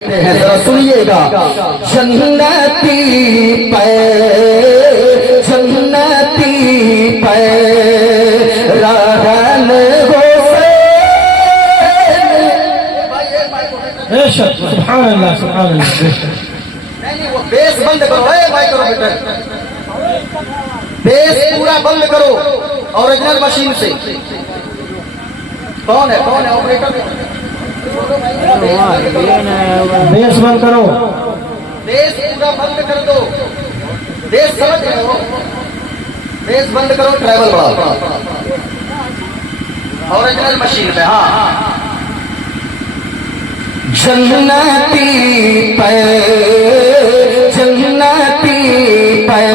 سنیے گا جنتی پہ جنتی پہ رہن حسین سبحان اللہ سبحان اللہ بیس بند کرو بیس پورا بند کرو اوریجنل مشین سے کون ہے آپریٹر بیس بند کرو بیس پورا بند کر دو بیس سمجھ رہے ہو بیس بند کرو ٹریول بڑھاؤ اوریجنل مشین پہ ہاں جنتی پہ جنتی پہ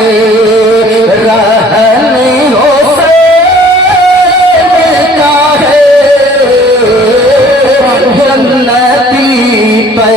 رہن حسین کا ہے جنتی پہ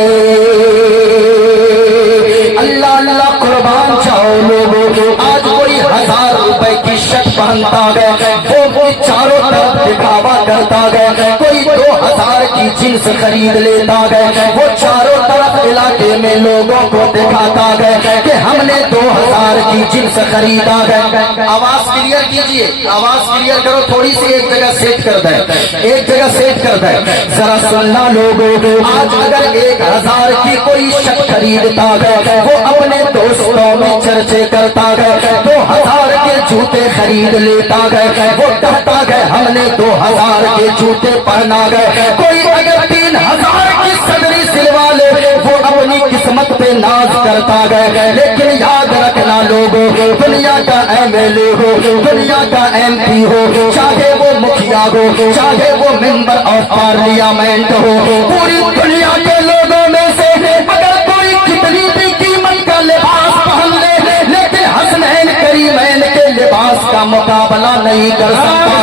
اللہ اللہ قربان جاؤ لوگوں آج کوئی 1000 روپے کی شرٹ پہنتا گیا وہ چاروں طرف دکھاوا کرتا گیا کوئی 2000 کی جنس خرید لیتا گیا وہ چاروں طرف علاقے میں لوگوں کو دکھاتا گیا کہ ہم نے 2000 کی جنس خریدا گیا آواز کلیئر کیجئے آواز کلیئر کرو تھوڑی سی ایک جگہ سیٹ کر دیں ایک جگہ سیٹ کر دیں ذرا سننا لوگوں آج اگر 1000 کی کوئی شرٹ خریدتا گیا وہ اپنے دوستوں میں چرچے کرتا گیا 2000 کے جوتے خرید لیتا گیا وہ کہتا گیا ہم نے 2000 کے جوتے پہنا گئے کوئی اگر 3000 کی صدری سلوا لے وہ اپنی قسمت پہ ناز کرتا گیا لیکن یاد رکھنا لوگوں دنیا کا MLA ہو دنیا کا MP ہو چاہے وہ مکھیا ہو چاہے وہ ممبر آف پارلیمنٹ ہو پوری دنیا کے لوگوں میں سے اگر کوئی کتنی بھی قیمت کا لباس پہن لے لیکن حسنین کریمین کے لباس کا مقابلہ نہیں کر سکتا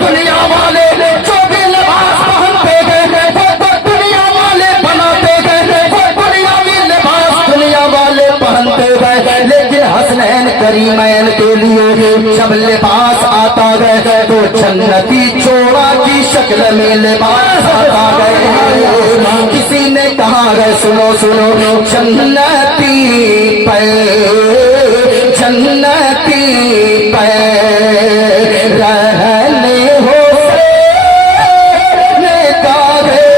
دنیا والے جو بھی لباس پہنتے گئے وہ دنیا والے بناتے گئے وہ دنیاوی لباس دنیا والے پہنتے گئے لیکن حسنین کریمین کے لیے جب لباس آتا گئے تو جنتی چوڑا کی شکل میں لباس آتا گئے کسی نے کہا گئے سنو سنو جنتی پہ جنتی پہ رہنے حسین کا ہے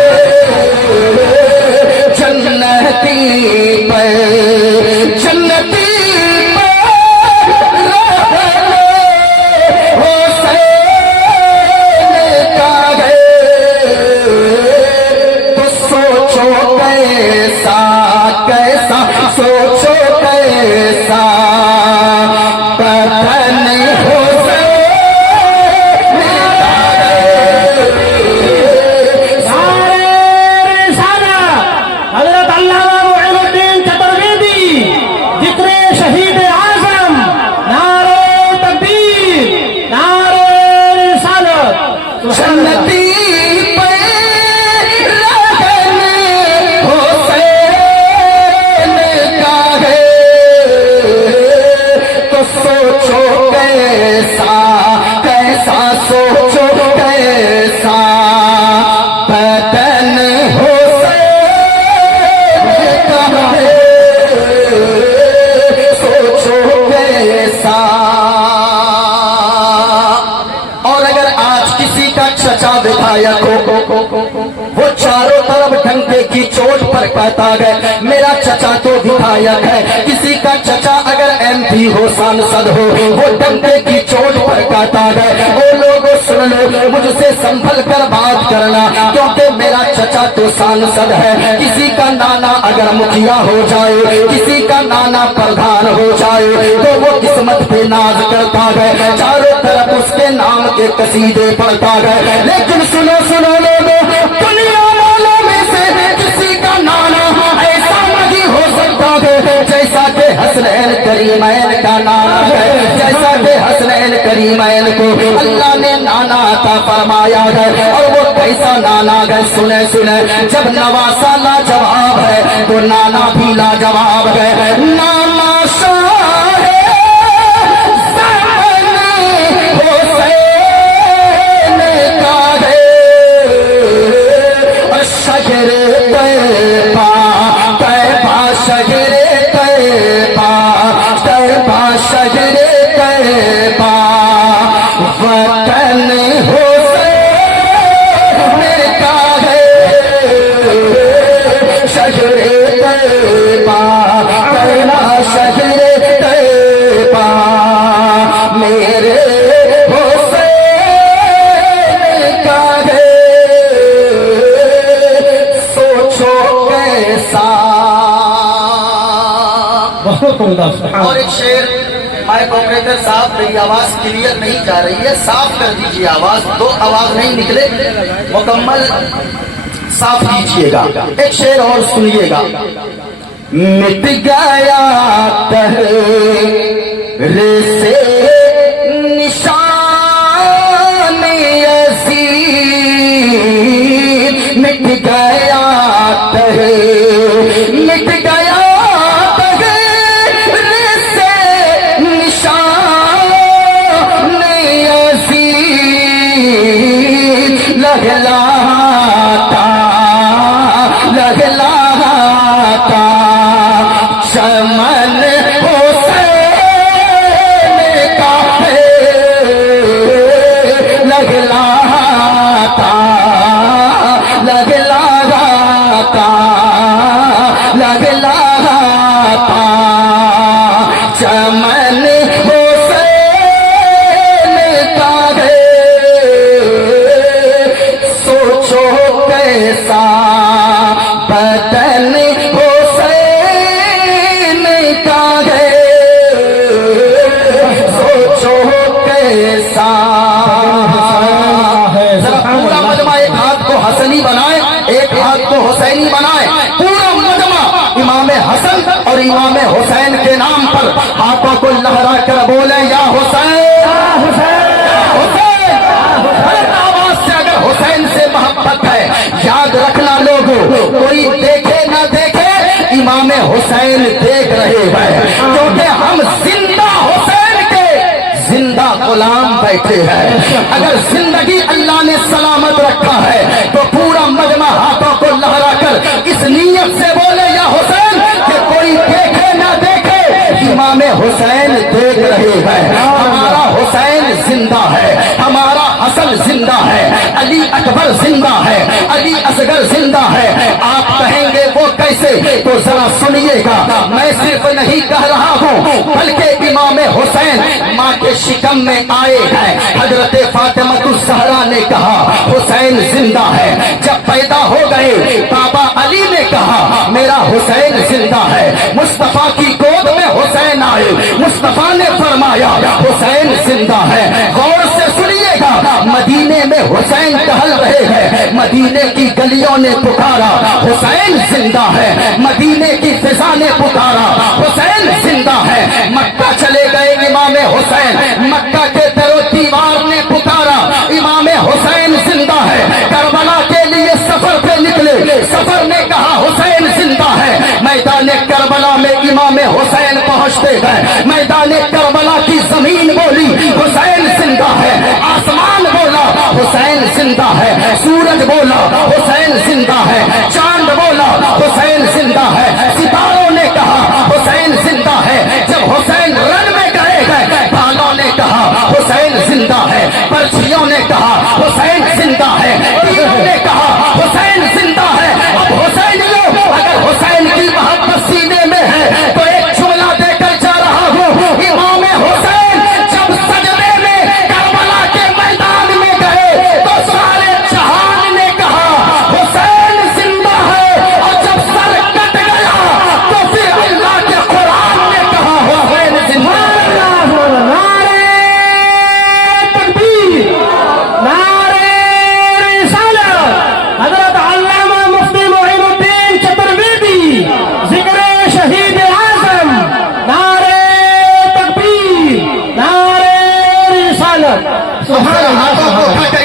جنتی پہ جنتی پہ رہنے حسین کا ہے تو سوچو کیسا کیسا سوچو کیسا وہ چاروں طرف ڈنکے کی چوٹ پر کہتا گئے میرا چچا تو وِدھایک ہے کسی کا چچا اگر MP ہو سانسد ہو وہ ڈنکے کی چوٹ پر کہتا گئے وہ لوگوں سن لو مجھ سے سنبھل کر بات کرنا کیونکہ میرا چچا تو سانسد ہے کسی کا نانا اگر مکھیا ہو جائے کسی کا نانا پردھان ہو جائے تو وہ قسمت پہ ناز کرتا گئے چاروں طرف اس کے نام کے قصیدے پڑھتا گئے لیکن سنو سنو لوگوں دنیا والوں میں سے کسی کا نانا ایسا نہیں ہو سکتا ہے جیسا کہ حسنین کریمین کا نانا ہے جیسا کہ حسنین کریمین کو اللہ نے نانا عطا فرمایا ہے اور وہ کیسا نانا ہے سنے سنے جب نواسا لاجواب ہے تو نانا بھی لاجواب ہے نانا شاہ شجر अस्तगफिरुल्लाह सुभान और एक शेर, माइक ऑपरेटर साहब मेरी आवाज क्लियर नहीं जा रही है, साफ कर दीजिए आवाज, दो आवाज नहीं निकले, मुकम्मल साफ कीजिएगा। एक शेर और सुनिएगा। मिट गया तहरे से निशान अज़ीम, मिट गया मिट गया तहरे से निशान अज़ीम, लगलाता चमन हुसैन का है, लगलाता चमन हुसैन का है। सोचो कैसा बदन हुसैन का है, सोचो कैसा। जरा पूरा मजमा एक हाथ को हसनी बनाए, एक हाथ को हुसैनी बनाए, पूरा मजमा इमाम हसन और इमाम हुसैन के नाम पर हाथों को लहरा कर बोले या हुसैन, आवाज से अगर हुसैन से मोहब्बत है, याद रखना लोगों, कोई देखे ना देखे इमाम हुसैन देख रहे हैं, क्योंकि हम जिंदा हुसैन के जिंदा गुलाम बैठे हैं। अगर जिंदगी अल्लाह ने सलामत रखा है तो पूरा मजमा हाथों को लहरा कर इस नीयत से बोले या हुसैन, कि कोई देखे ना देखे इमाम हुसैन देख रहे हैं। हमारा हुसैन जिंदा है, हमारा हसन जिंदा है, अली अकबर जिंदा है, अली असगर जिंदा है। आप कहेंगे वो कैसे, तो जरा सुनिएगा। मैं सिर्फ नहीं कह रहा हूँ, बल्कि इमाम हुसैन माँ के शिकम में आए हैं। हजरत फातिमा ने कहा हुसैन जिंदा है। जब पैदा हो गए बाबा अली ने कहा मेरा हुसैन जिंदा है। मुस्तफा की गोद में हुसैन आए, मुस्तफा ने फरमाया हुसैन जिंदा है। गौर से सुनिएगा, मदीने में हुसैन टहल रहे हैं, मदीने की गलियों ने पुकारा हुसैन जिंदा है, मदीने की फिजा ने पुकारा हुसैन जिंदा है। मक्का चले गए इमाम हुसैन, मक्का के दरो दीवार ने पुकारा इमाम हुसैन जिंदा है। करबला के लिए सफर पे निकले, सफर ने कहा हुसैन जिंदा है। मैदान करबला में इमाम हुसैन पहुंचते हैं, मैदान करबला की जमीन बोली हुसैन जिंदा है, आसमान बोला हुसैन जिंदा है, सूरज बोला हुसैन जिंदा है, चांद बोला हुसैन जिंदा है, सितारों ने कहा हुसैन जिंदा है। जब हुसैन रन में गए बालों ने कहा हुसैन जिंदा है, पर्चियों ने कहा हुसैन जिंदा है, तीरों ने कहा हुसैन जिंदा है। अब हुसैनियों, अगर हुसैन की मोहब्बत सीने में है तो एक जुमला देकर जा रहा हूँ। इमाम हुसैन जब सजदे में करबला के मैदान में गए तो सारे जहान ने कहा हुसैन जिंदा है, और जब सर कट गया तो फिर अल्लाह के कुरान ने कहा हुसैन जिंदा है।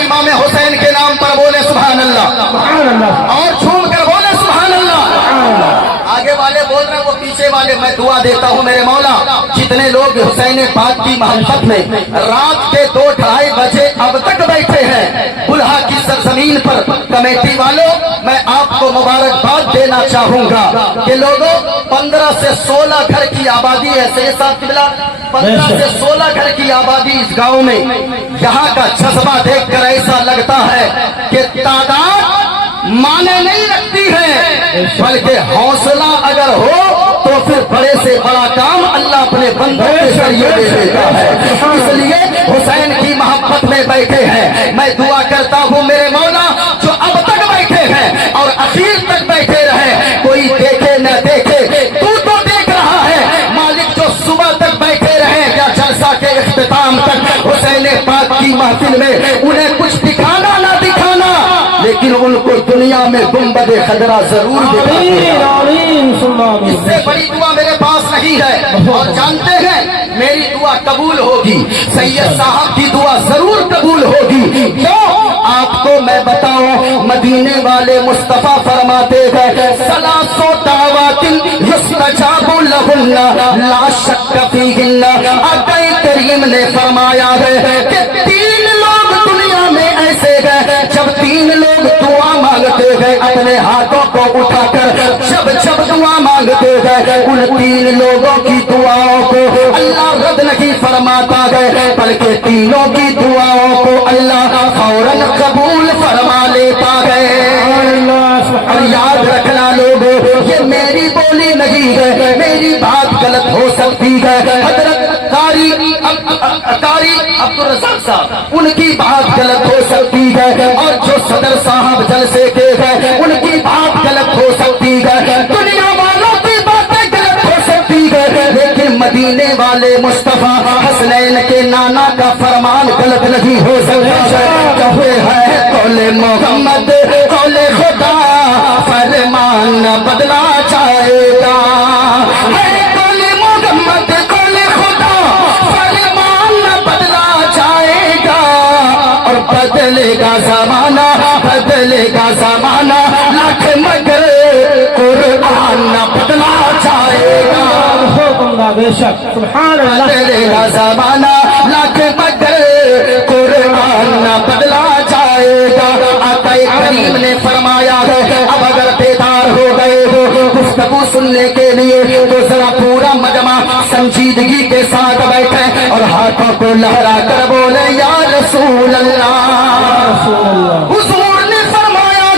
इमाम हुसैन के नाम पर बोले सुभान अल्लाह, और झूम कर बोले सुभान अल्लाह। आगे वाले बोल रहे हैं, वो पीछे वाले मैं दुआ देता हूँ मेरे मौला, जितने लोग हुसैन पाक की मोहब्बत में रात के 2-2:30 बजे अब तक बैठे हैं बुल्हा की सरजमीन पर, कमेटी वालों मैं आपको मुबारकबाद देना चाहूंगा कि लोगों 15 से 16 घर की आबादी है, सैयद साहब किबला 15 से 16 घर की आबादी इस गांव में। यहाँ का जज्बा देखकर ऐसा लगता है कि तादाद माने नहीं रखती है, बल्कि हौसला अगर हो तो फिर बड़े से बड़ा काम अल्लाह अपने बंदों के जरिए दे देता है। इसलिए हुसैन की मोहब्बत में बैठे हैं। मैं दुआ करता हूँ मेरे मौला, जो अब तक बैठे हैं और आखिर तक बैठे रहे, कोई देखे न देखे तू तो देख रहा है, माँ की महफिल में उन्हें कुछ दिखाना ना दिखाना, लेकिन उनको दुनिया में गुंबद खदरा जरूर दिखाना। आमीन सुम्मा आमीन। इससे बड़ी दुआ मेरे पास नहीं है। और जानते हैं मेरी दुआ कबूल होगी, सैयद साहब की दुआ जरूर कबूल होगी। क्यों? आपको मैं बताऊं, मदीने वाले मुस्तफा फरमाते हैं सलासो दावातिन युस्तजाबु लहुन्ना ला शक्क फीहिन्ना। आका करीम ने फरमाया है कि 3 लोग दुनिया में ऐसे हैं, जब 3 लोग दुआ मांगते हैं अपने हाथों को उठाकर जब जब दुआ मांगते हैं, उन 3 लोगों की दुआओं को अल्लाह रद्द नहीं फरमाता है, बल्कि तीनों की दुआओं को अल्लाह फौरन कबूल फरमा लेता है। और याद रखना लोगों, ये मेरी बोली नहीं है, मेरी बात गलत हो सकती है। हजरत कारी अब्दुल रज़ाक साहब, उनकी बात गलत हो सकती है, और जो सदर साहब जलसे के हैं उनकी बात गलत हो सकती है, दुनिया वालों की बातें गलत हो सकती है, लेकिन मदीने वाले मुस्तफा हसनैन के नाना का फरमान गलत नहीं हो सकता। कहे है कौले मोहम्मद कौले खुदा, फरमान न बदला जाएगा। है कौले मोहम्मद कौले खुदा, फरमान न बदला जाएगा। और बदलेगा जमाना, बदलेगा जमाना, लाख मगर कुर्बान न बदला जाएगा। बेशक सुभान अल्लाह। बदलेगा जमाना, लाख मगर कुर्बान न बदला जाएगा। आका करीम ने फरमाया है अब अगर बेदार हो गए हो गुफ्तगू सुनने के लिए, तो जरा पूरा मजमा संजीदगी के साथ बैठे और हाथों को लहरा कर बोले या रसूल अल्लाह। हुजूर ने फरमाया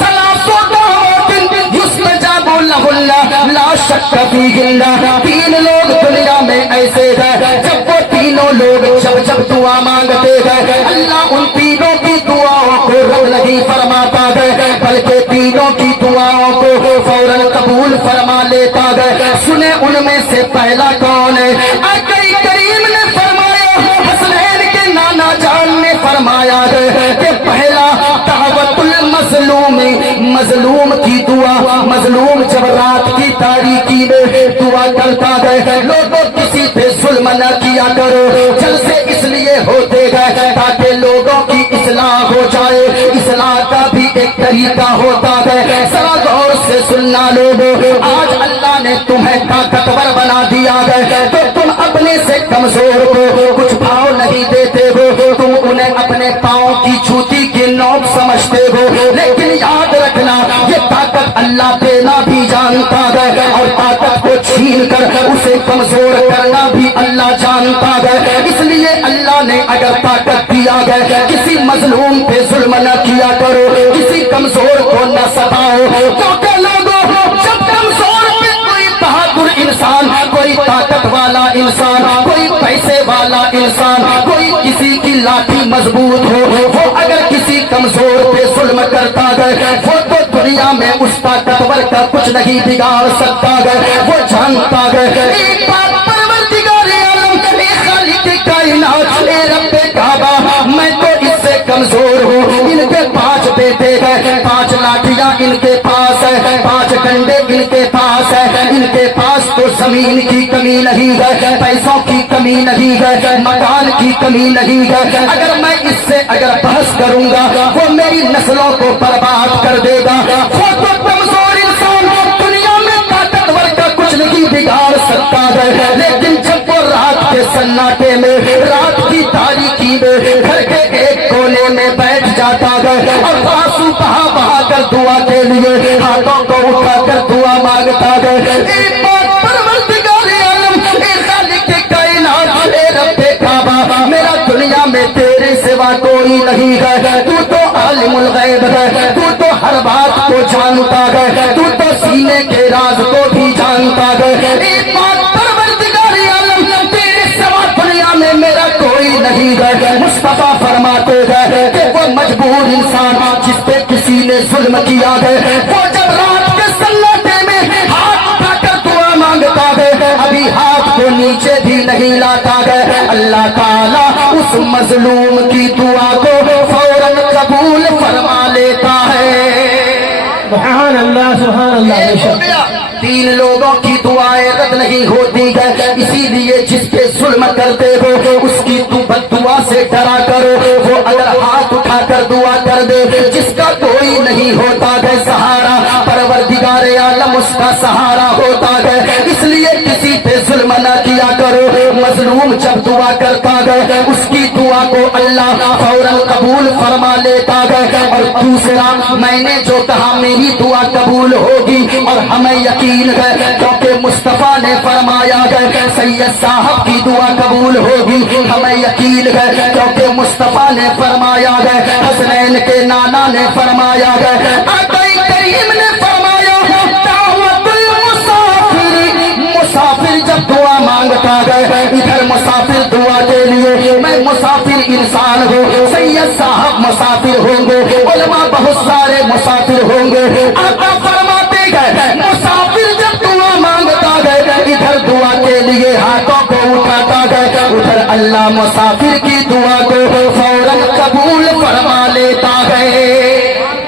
सलासो दावतिन युस्तजाबु लहुन्ना ला शक्क फीहिन्ना। 3 लोग दुनिया में ऐसे हैं, जब वो तीनों लोग जब जब दुआ मांगते हैं अल्लाह उन तीनों की दुआओं को रद्द नहीं फरमाता है, बल्कि तीनों की दुआओं को फौरन कबूल फरमा लेता है। सुने उनमें से पहला कौन है? आका करीम ने फरमाया, हसनैन के नाना जान ने फरमाया है कि पहला दावतुल मजलूमी, मजलूम की दुआ। मजलूम जब रात की तारीकी में दुआ करता है, लोगों किसी पे जुल्म न किया करो, जलसे इसलिए होते गए ताकि लोगों की इस्लाह हो जाए। इस्लाह का भी एक तरीका होता है, जरा गौर से सुनना लोगों। आज अल्लाह ने तुम्हें ताकतवर बना दिया है, तो तुम अपने से कमजोर हो कुछ भाव नहीं देते हो, तुम उन्हें अपने पाँव की जूती की नोक समझते हो, लेकिन याद रखना ये ताकत अल्लाह देना भी जानता है, और ताकत को छीन कर उसे कमजोर करना भी अल्लाह जानता है। इसलिए अल्लाह ने अगर ताकत दिया है, किसी मजलूम पे जुल्म न किया करो, किसी कमजोर को न सताओ, क्योंकि लोगों जब कमजोर पे कोई बहादुर इंसान, कोई ताकत वाला इंसान, कोई पैसे वाला इंसान, कोई किसी की लाठी मजबूत हो, वो अगर किसी कमजोर पे जुल्म करता है, वो तो दुनिया में उस ताकतवर का कुछ नहीं बिगाड़ सकता है, वो जानता है। एक बात परवरदिगार आलम, एक खालिक कायनात, ए रब्बे काबा, मैं तो इससे कमजोर हूँ। इनके 5 बेटे हैं, 5 लाठियां इनके पास है, 5 डंडे इनके पास है, इनके पास तो जमीन की कमी नहीं है, पैसों की कमी नहीं है, मकान की कमी नहीं है। अगर मैं इससे अगर बहस करूंगा वो मेरी नस्लों को बर्बाद कर देगा। वो तो कमजोर इंसान दुनिया में ताकतवर का कुछ नहीं बिगाड़ सकता है, लेकिन जब वो रात के सन्नाटे में, रात की तारीकी में घर के एक कोने में बैठ जाता है और आंसू बहा बहा कर दुआ के लिए हाथों को उठाकर दुआ मांगता है, एक बात परवरदिगार आलम, एक खालिक कायनात, ए रब्बे काबा, मेरा दुनिया में तेरे सिवा कोई नहीं है, तू तो आलिमुल गैब है, तू तो हर बात को जानता है, तू तो सीने के राज को भी जानता है। एक बात परवरदिगार आलम, तेरे सिवा दुनिया में मेरा कोई नहीं है। मुस्तफा फरमाते हैं कि वो मजबूर इंसान जिस पे किसी ने जुल्म किया है, वो जब रात के सन्नाटे में हाथ उठाकर दुआ मांगता है, अभी हाथ को नीचे भी नहीं लाता है, अल्लाह ताला उस उस मजलूम की दुआ को फौरन कबूल फरमा लेता है। सुभान अल्लाह ये हो बेशक। गया, 3 लोगों की दुआएं रद्द नहीं होती है, इसीलिए जिस पे जुल्म करते हो उसकी तू बद्दुआ से डरा करो। वो अगर हाथ उठाकर दुआ कर दे, जिसका कोई नहीं होता है सहारा, परवरदिगारे आलम उसका सहारा होता है। इसलिए किसी पे जुल्म न किया करो। मजलूम जब दुआ करता है उसकी दुआ को अल्लाह फौरन कबूल फरमा लेता है। और दूसरा, मैंने जो कहा मेरी दुआ कबूल होगी, और हमें यकीन है क्योंकि मुस्तफा ने फरमाया है सैयद साहब की दुआ कबूल होगी। हमें यकीन है क्योंकि मुस्तफा ने फरमाया है, हसनैन के नाना ने फरमाया है, आक़ाए करीम ने फरमाया है, दावतुल मुसाफिर, मुसाफिर जब दुआ मांगता है, इधर मुसाफिर दुआ के लिए, मैं मुसाफिर इंसान हूँ, सैयद साहब मुसाफिर होंगे, उलमा बहुत सारे मुसाफिर होंगे। आका फरमाते हैं मुसाफिर जब दुआ मांगता है, इधर दुआ के लिए हाथों को उठाता है, उधर अल्लाह मुसाफिर की दुआ को फौरन कबूल फरमा लेता है।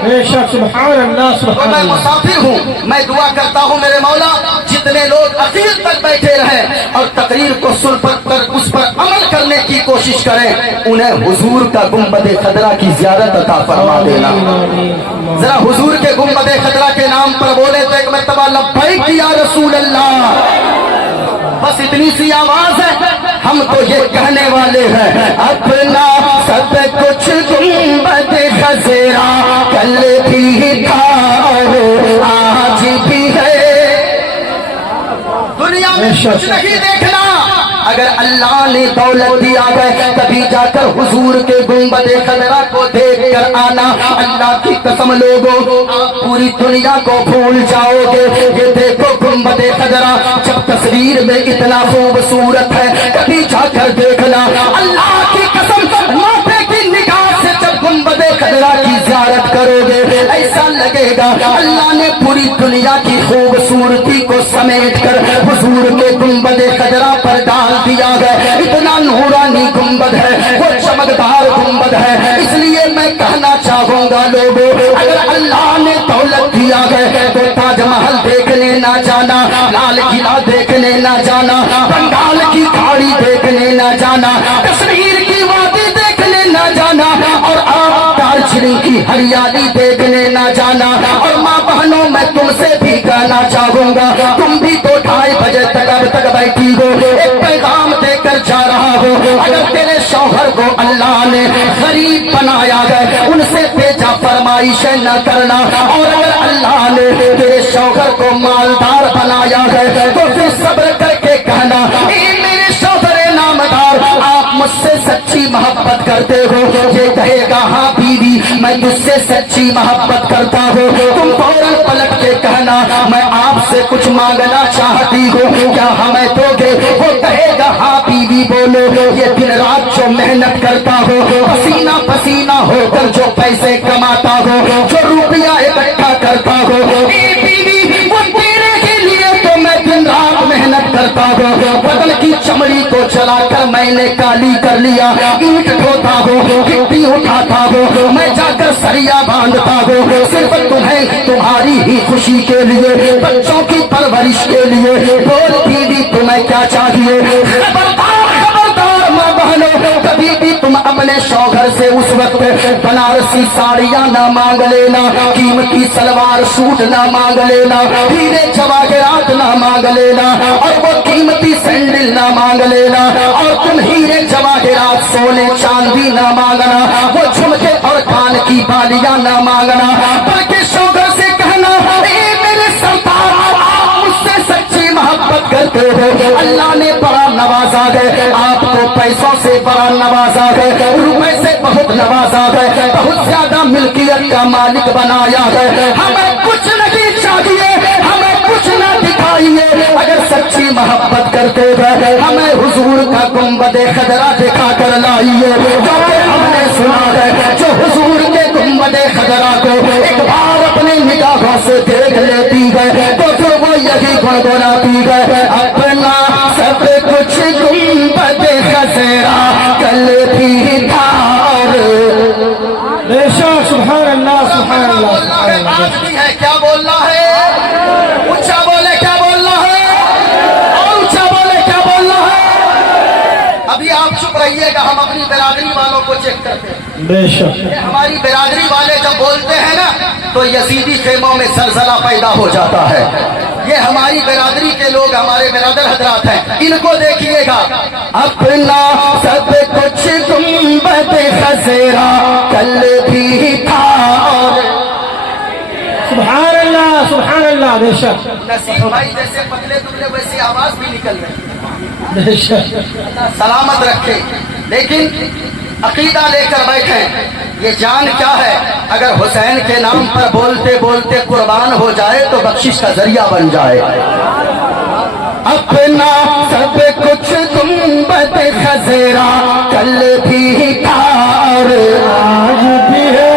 बेशक। सुभान अल्लाह तो सुभान मैं अल्लाह। मुसाफिर हूँ, मैं दुआ करता हूँ मेरे मौला जितने लोग अखीर तक बैठे रहे और तकरीर को सुन कर उस पर अमल करने की कोशिश करें, उन्हें हुजूर का गुंबद खदरा की ज़ियारत अता फरमा देना। जरा हुजूर के गुंबद खदरा के नाम पर बोले तो एक मरतबा लब्बैक या रसूल अल्लाह। बस इतनी सी आवाज है, हम तो ये कहने वाले हैं, अपना सब कुछ गुंबद खज़रा कल भी था और आज भी है। दुनिया में कुछ नहीं देखना, अगर अल्लाह ने दौलत दिया है कभी जाकर हुजूर के गुंबद खदरा को देख कर आना। अल्लाह की कसम लोगों, आप पूरी दुनिया को भूल जाओगे। ये देखो गुंबद खदरा जब तस्वीर में इतना खूबसूरत है, कभी जाकर देखना। अल्लाह की कसम माथे की निगाह से जब गुंबद खदरा की ज़ियारत करोगे, ऐसा लगेगा अल्लाह ने पूरी दुनिया की खूबसूरती को समेट कर हुजूर के गुंबद खदरा पर डाल दिया है। इतना नूरानी गुंबद है, वो चमकदार गुंबद है। इसलिए मैं कहना चाहूंगा लोगों, अगर अल्लाह ने दौलत दिया है तो ताजमहल देखने ना जाना, लाल किला देखने ना जाना, बंगाल की खाड़ी देखने ना जाना, कश्मीर की वादी देखने ना जाना, और आप दार्जिलिंग की हरियाली देखने ना जाना। और माँ बहनों, मैं तुमसे भी कहना चाहूंगा, तुम भी तो 2:30 बजे तक अब तक बैठी हो, एक पैगाम देकर जा रहा हो। अगर तेरे शौहर को अल्लाह ने गरीब बनाया है, उनसे बेजा फरमाइश न करना। और अगर अल्लाह ने तेरे शौहर को मालदार बनाया है तो फिर सब्र करके कहना, ए मेरे शौहर नामदार, आप मुझसे सच्ची मोहब्बत करते हो। ये कहेगा हाँ बीवी, मैं तुझसे सच्ची मोहब्बत करता हूँ। तुम फौरन पलट के कहना, मैं आपसे कुछ मांगना चाहती हूँ, क्या हमें दोगे? वो कहेगा हाँ बीवी बोलो। ये दिन रात जो मेहनत करता हो, पसीना पसीना होकर जो पैसे कमाता हो, जो रुपया इकट्ठा करता हो, ए बीवी वो तेरे के लिए तो मैं दिन रात मेहनत करता हूँ। बदल की चमड़ी को चलाकर मैंने काली कर लिया, ईंट ढोता हो, गिट्टी उठाता हो, मैं जाकर सरिया बांधता हो, सिर्फ तुम्हें तुम्हारी ही खुशी के लिए, बच्चों की परवरिश के लिए। बोल बीवी तुम्हें क्या चाहिए? खबरदार खबरदार माँ बहनों, कभी भी तुम अपने शौहर से उस वक्त बनारसी साड़ियाँ ना मांग लेना, कीमती सलवार सूट ना मांग लेना, हीरे जवाहरात ना मांग लेना, और वो कीमती सैंडल ना मांग लेना, और तुम हीरे जवाहरात सोने चांदी ना मांगना, वो झुमके और कान की बालियां ना मांगना, बल्कि शौहर से कहना, ए मेरे सरदार, आप मुझसे सच्ची मोहब्बत करते हो, अल्लाह ने बड़ा नवाजा है, आपको पैसों से बड़ा नवाजा है, रुपए से बहुत नवाजा है, बहुत ज्यादा मिल्कियत का मालिक बनाया है। हमें कुछ नहीं चाहिए, हमें कुछ ना दिखाइए। अगर सच्ची मोहब्बत करते हैं, हमें हुजूर का गुंबद खदरा दिखा कर लाइए, क्योंकि हमने सुना है जो हुजूर के गुंबद खदरा को एक बार अपनी निगाहों से देख लेती है तो फिर वो यही गुनगुनाती है, अपना सब कुछ गुंबद खदरा कल भी کہیے گا ہم اپنی برادری والوں کو چیک کرتے ہیں. بے شک. ہماری برادری والے جب بولتے ہیں نا تو یزیدی خیموں میں زلزلہ پیدا ہو جاتا ہے. یہ ہماری برادری کے لوگ ہمارے برادر حضرات ہیں. ان کو دیکھیے گا. اپنا سب کچھ گنبد خضرا کل بھی تھا. سبحان اللہ سبحان اللہ. بے شک. نصیر بھائی جیسے پتلے دبلے ویسی آواز بھی نکل رہی. بے شک. اللہ سلامت رکھے. لیکن عقیدہ لے کر بیٹھے. یہ جان کیا ہے؟ اگر حسین کے نام پر بولتے بولتے قربان ہو جائے تو بخشش کا ذریعہ بن جائے. اپنا سب کچھ گنبد خضرا کل بھی تھا اور آج بھی ہے.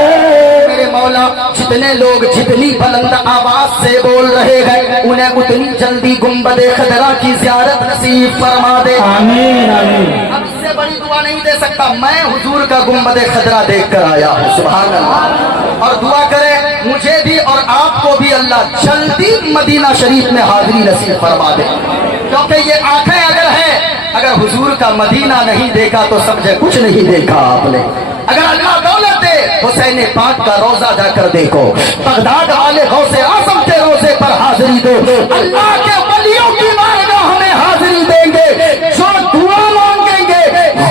میرے مولا جتنے لوگ جتنی بلند آواز سے بول رہے ہیں انہیں اتنی جلدی گنبد خضرا کی زیارت نصیب فرما دے. آمین آمین. اب اس سے بڑی دعا نہیں دے سکتا. میں حضور کا گنبد خضرا دیکھ کر آیا ہوں. سبحان اللہ. اور دعا کرے مجھے بھی اور آپ کو بھی اللہ جلدی مدینہ شریف میں حاضری نصیب فرما دے. کیونکہ یہ آنکھیں اگر ہے اگر حضور کا مدینہ نہیں دیکھا تو سمجھے کچھ نہیں دیکھا آپ نے. اگر اللہ دولت دے حسین پاک کا روزہ جا کر دیکھو. بغداد والے غوث اعظم کے روزے پر حاضری دو. اللہ کے ولیوں کی بارگاہ ہمیں حاضری دیں گے. جو دعا مانگیں گے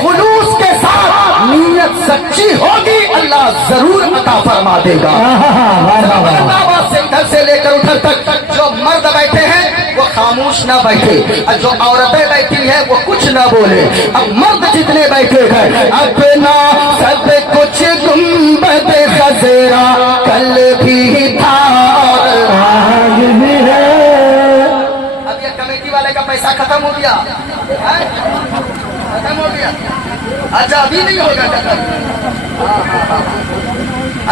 خلوص کے ساتھ نیت سچی ہوگی اللہ ضرور عطا فرما دے گا. سے ادھر سے لے کر ادھر تک جو مرد بیٹھے ہیں وہ خاموش نہ بیٹھے اور جو عورتیں بیٹھی ہیں وہ کچھ نہ بولے. اب مرد جتنے بیٹھے ہیں اپنا سب کچھ گنبد خضرا کل بھی تھا اور آج بھی ہے. اب یہ کمیٹی والے کا پیسہ ختم ہو گیا. ختم ہو گیا. اچھا ابھی نہیں ہوگا ختم.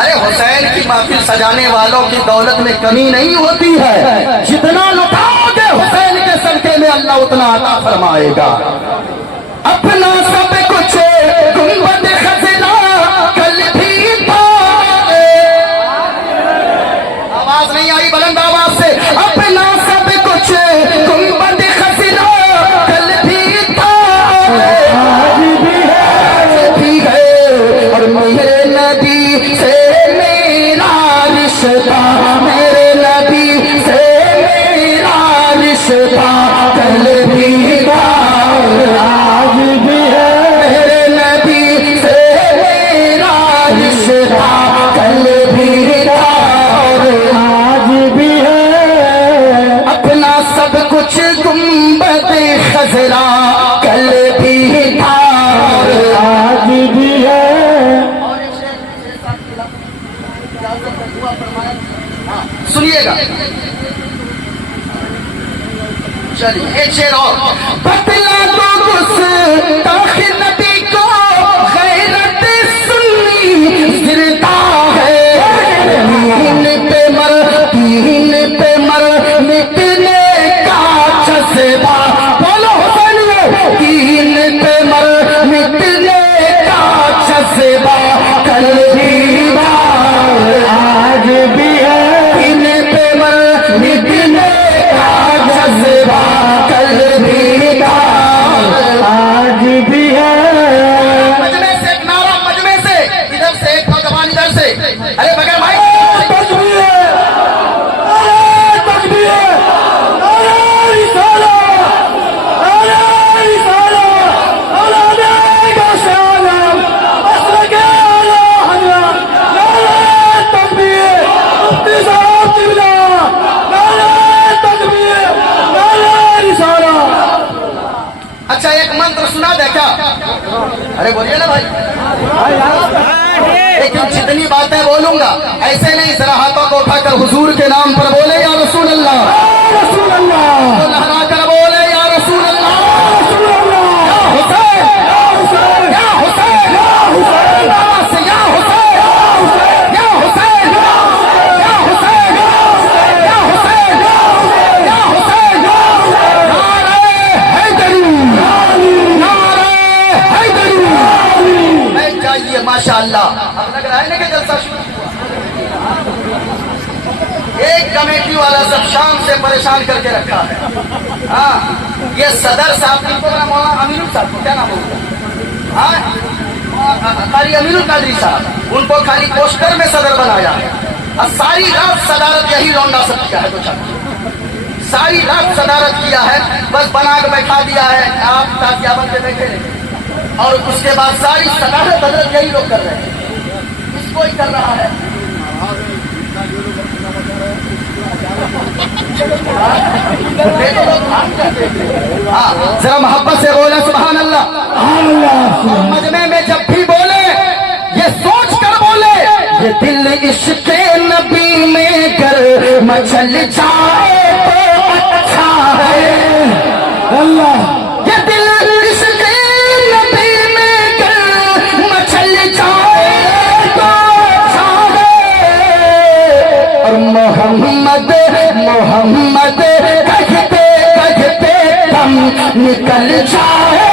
ارے حسین کی محفل سجانے والوں کی دولت میں کمی نہیں ہوتی ہے. جتنا لٹاؤ گے حسین کے صدقے میں اللہ اتنا عطا فرمائے گا. اپنا سب کچھ گنبد خضرا کل بھی تھا. آواز نہیں آئی بلند آواز سے. اپنا سب کچھ گنبد خضرا کل بھی تھا آج بھی ہے. اور میرے نبی سے میرا رشتہ میرے نبی سے میرا رشتہ کل بھی تھا آج بھی ہے. میرے نبی سے میرا رشتہ کل بھی تھا آج بھی ہے. اپنا سب کچھ گنبد خضرا کل بھی تھا آج بھی ہے. سنیے گا. چلیے ایک شعر اور. بتلا تو گستاخ نبی کو غیرت سنی زرتا ہے. دین پہ مر مٹنے کا جذبہ. بولو حسین. دین پہ مر مٹنے کا جذبہ کل بھی آج بھی ہے. دین پہ مر مٹنے کا جذبہ کل بھی آج بھی ہے. مجمع سے ایک نعرہ مجمع سے ادھر سے ایک نوجوان ادھر سے. ارے بغیر بھائی اچھا ایک منتر سنا دے کیا؟ ارے بولیے نا بھائی. لیکن جتنی باتیں بولوں گا ایسے نہیں. ذرا ہاتھوں کو اٹھا کر حضور کے نام پر بولے یا رسول اللہ. رسول اللہ. لہرا کر بولے یا رسول اللہ. رسول اللہ. یا حسین. یا حسین. یا حسین. یا حسین. یا حسین. یا حسین. یا حسین. یا حسین. یا حسین. نعرہ حیدری. نعرہ حیدری. بیٹھ جائیے. ماشاء اللہ. اب لگ رہا ہے نا کہ جلسہ شروع ہوا. ایک کمیٹی والا سب شام سے پریشان کر کے رکھا ہے. ہاں یہ صدر صاحب کو مولانا امین صاحب کو کیا نام ہوگا कारी अमीरुल कादरी साहब, उनको खाली पोस्टर में सदर बनाया है और सारी रात सदारत यही लौंडा सब किया है। तो सारी रात सदारत किया है, बस बना के बैठा दिया है, आप ताकिया बन के बैठे रहे और उसके बाद सारी सदारत हजरत यही लोग कर रहे हैं, इसको ही कर रहा है। हाँ, जरा मोहब्बत से बोले सुभान अल्लाह। मजमे में जब भी बोले ये सोच कर बोले, ये दिल इश्क़ नबी में कर मचल जाए तो अच्छा है। अल्लाह, ये दिल इश्क़ नबी में कर मचल जाए तो अच्छा है। और मोहम्मद मोहम्मद कहते कहते दम निकल जाए,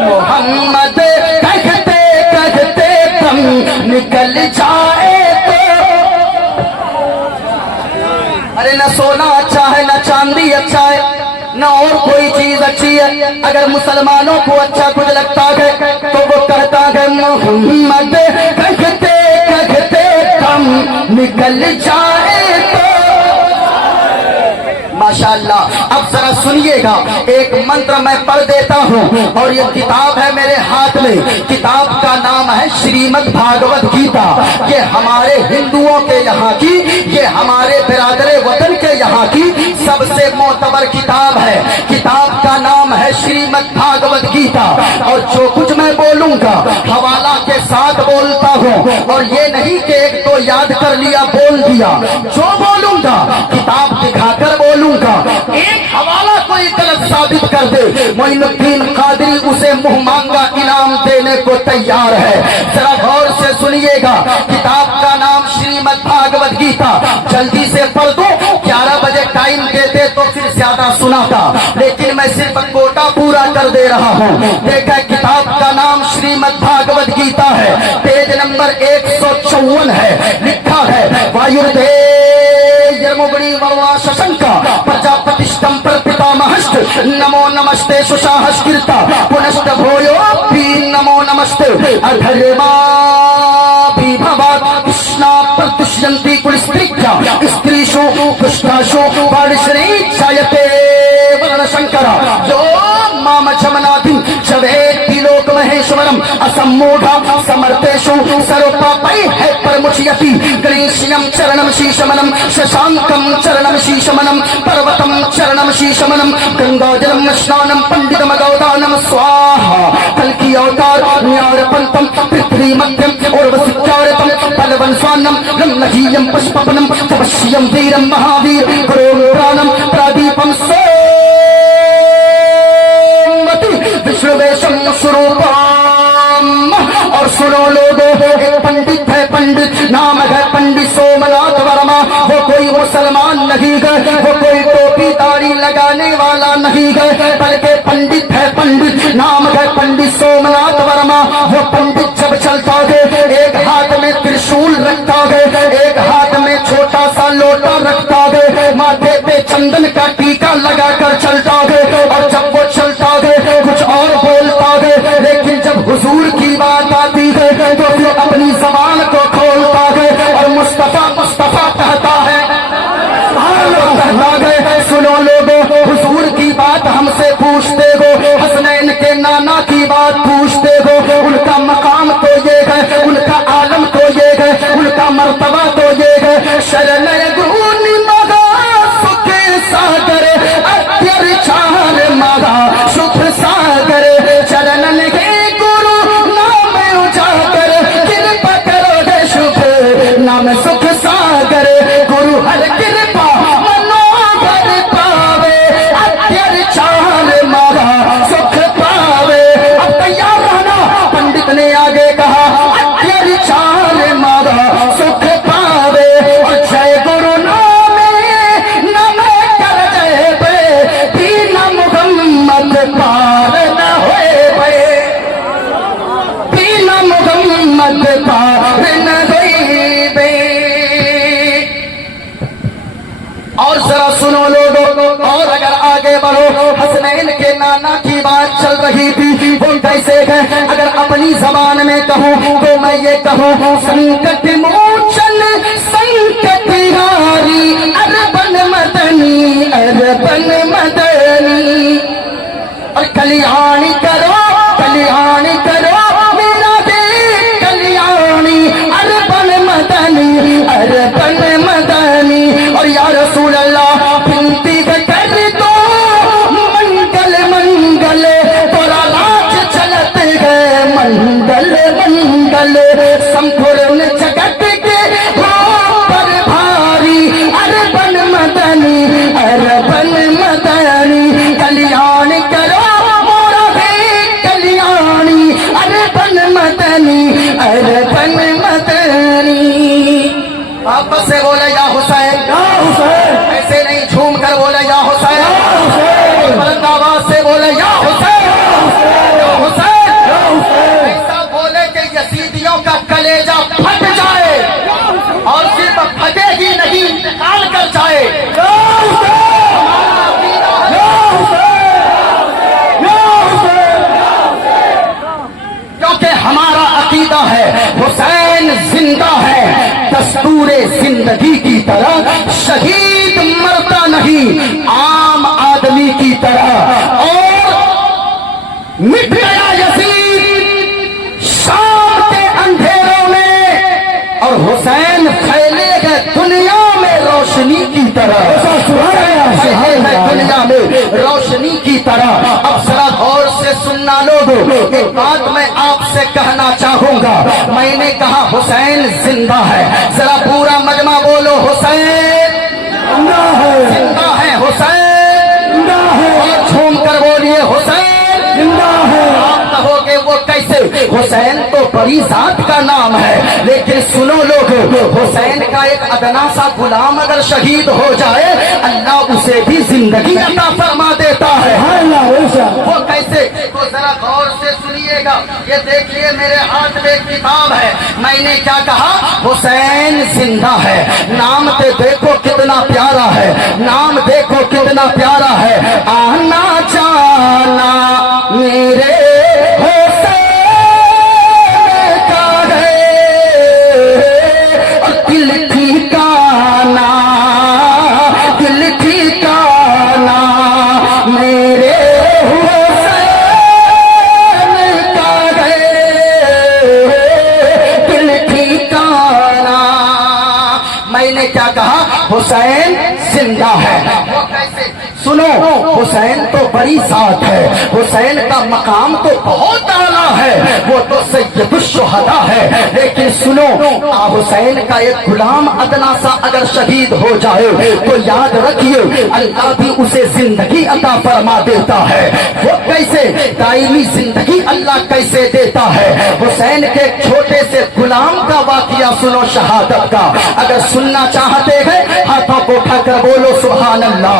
मोहम्मद कहते कहते दम निकल जाए तो। अरे न सोना अच्छा है, न चांदी अच्छा है, न और कोई चीज अच्छी है। अगर मुसलमानों को अच्छा कुछ लगता है तो वो कहता है मोहम्मद कहते कहते दम निकल जाए तो। माशाअल्लाह। अब जरा सुनिएगा, एक मंत्र मैं पढ़ देता हूँ और ये किताब है मेरे हाथ में। किताब का नाम है श्रीमद् भागवत गीता। ये हमारे हिंदुओं के यहाँ की, ये हमारे बिरादरे वतन के यहाँ की सबसे मोतबर किताब है। किताब का नाम है श्रीमद् भागवत गीता। और जो कुछ मैं बोलूंगा हवाला के साथ बोलता हूँ, और ये नहीं कि एक तो याद कर लिया बोल दिया। जो बोलूंगा किताब दिखाकर बोलूंगा। एक हवाला कोई गलत साबित कर दे, मोइनुद्दीन कादरी उसे मुंह मांगा इनाम देने को तैयार है। जरा गौर से सुनिएगा, किताब का नाम श्रीमद् भागवत गीता। जल्दी से पढ़ दो, 11 बजे टाइम देते तो फिर ज्यादा सुनाता, लेकिन मैं सिर्फ कोटा पूरा कर दे रहा हूँ। देखा, किताब का नाम श्रीमद् भागवत गीता है, पेज नंबर 154 है। लिखा है वायुर्देवमुगणी वरुणा शशंका प्रजापतिष्ठं प्रपितामहश्च नमो नमस्ते सुशाहस्कृता पुनश्च भूयोऽपि नमो नमस्ते अधर्मा विभवात् कृष्णा प्रतिष्यन्ति कुलस्त्रीभ्या स्त्रीषु दुष्टासु वर्षणे जायते वर्णशंकरा यो माम जमनाति जवेति लोक महेश्वरम असम्मूढ़ा समर्थेषु सर्वपापैः परमुच्यति गणेश्यं चरणं शीशमनं शशांकं चरणं शीशमनं पर्वतं चरणं शीशमनं गंगाजलं स्नानं पंडितम गौदानं स्वाहा। कल्कि अवतार न्यारपंतम पृथ्वी मध्यम उर्वशिचारतम पलवन स्वान्नम ब्रह्मजीयं पुष्पवनं तपस्यं वीरं महावीर गुरो प्राणं प्रदीपं विष्णुवेशम स्वरूपम। और सुनो लोगों, एक पंडित है, पंडित नाम है पंडित सोमनाथ वर्मा। वो कोई मुसलमान नहीं है, वो कोई टोपी दाढ़ी लगाने वाला नहीं है, बल्कि पंडित है, पंडित नाम है पंडित सोमनाथ वर्मा। वो पंडित जब चलता है एक हाथ में त्रिशूल रखता है, एक हाथ में छोटा सा लोटा रखता है, माथे पे चंदन का टीका लगाकर चलता है। और जब वो चलता है कुछ और बोलता है, लेकिन जब हुजूर की बात आती है तो फिर अपनी जबान को खोलता है और मुस्तफा मुस्तफा कहता है। सुनो लोगों, हुजूर की बात हमसे पूछते हो, हसनैन के नाना की बात पूछते हो, उनका मकाम तो ये है, उनका आलम तो ये है, उनका मर्तबा तो ये है। शरण गुनी मगा सुख सागर अत्यर चार मगा सुख सागर चरण लगे गुरु नाम उजागर कृपा करो है शुभ नाम सुख सागर गुरु हर कृपा मनोहर पावे अत्यर चार मगा सुख पावे। अब तैयार रहना, पंडित ने आगे कहा अत्यर चार मगा सुख पावे। और जय गुरु اور ذرا سنو لوگوں، اور اگر آگے بڑھو، حسنین کے نانا کی بات چل رہی تھی، وہ کیسے گئے؟ اگر اپنی زبان میں کہوں تو میں یہ کہوں، سنکٹ موچن سنکٹ ہاری اربن مدنی اربن مدنی، اور کلیانی کرو کلیانی کرو میرا دل کلیانی اربن مدنی اربن مدنی، اور یا رسول اللہ بنتی کر دو منگل منگل تورا لاج چلت گئے منگل منگل، سمپورن جگت کے پر بھاری اربن مدنی اربن مدنی، کلیان کرو مورا بھی کلیانی اربن مدنی اربن مدنی۔ واپس سے بولے یا حسین، یا حسین، ایسے نہیں جھوم کر بولے یا حسین، یا حسین، بلند آواز سے بولے یا حسین یا حسین، یا حسین، ایسا بولے کہ یزیدیوں کا کلیجہ پھٹ جائے، اور صرف پھٹے ہی نہیں نکال کر جائے۔ یا حسین، ہمارا عقیدہ ہے، یا حسین، یا حسین، کیونکہ ہمارا عقیدہ ہے حسین زندہ ہے، دستور زندگی کی طرح، شہید مرتا نہیں عام آدمی کی طرح، اور مٹ گیا یزید شام کے اندھیروں میں، اور حسین پھیلے گئے دنیا میں روشنی کی طرح، پھیلے گئے دنیا میں روشنی کی طرح۔ اب ذرا غور سے سننا لوگوں، ایک بات میں آپ سے کہنا چاہوں گا، میں نے کہا حسین زندہ ہے، ذرا پورا مجمع بولو حسین زندہ ہے، زندہ ہے، حسین زندہ ہے، اور جھوم کر بولیے حسین زندہ ہے۔ آپ کہو گے وہ کیسے؟ حسین تو بڑی ذات کا نام ہے، لیکن سنو لوگ، حسین کا ایک ادنا سا غلام اگر شہید ہو جائے اللہ اسے بھی زندگی عطا فرما دیتا ہے۔ اللہ عیسیٰ، وہ کیسے؟ تو ذرا غور سے سنیے گا، یہ دیکھیے میرے ہاتھ میں ایک کتاب ہے، میں نے کیا کہا؟ حسین زندہ ہے، نام تے دیکھو کتنا پیارا ہے، نام دیکھو کتنا پیارا ہے، آنا جانا میرے حسین کا ہے، اور دل ٹھکانا دل ٹھکانا میرے حسین کا ہے، دل ٹھکانا۔ میں نے کیا کہا؟ حسین زندہ ہے۔ وہ کیسے؟ سنو، حسین تو بڑی ذات ہے، حسین کا مقام تو بہت اعلیٰ ہے، وہ تو سید الشہداء ہے، لیکن سنو، حسین کا ایک غلام ادنا سا اگر شہید ہو جائے تو یاد رکھیے اللہ بھی اسے زندگی عطا فرما دیتا ہے۔ وہ کیسے؟ دائمی زندگی اللہ کیسے دیتا ہے؟ حسین کے چھوٹے سے غلام کا واقعہ سنو، شہادت کا، اگر سننا چاہتے ہیں ہاتھوں کو اٹھا کر بولو سبحان اللہ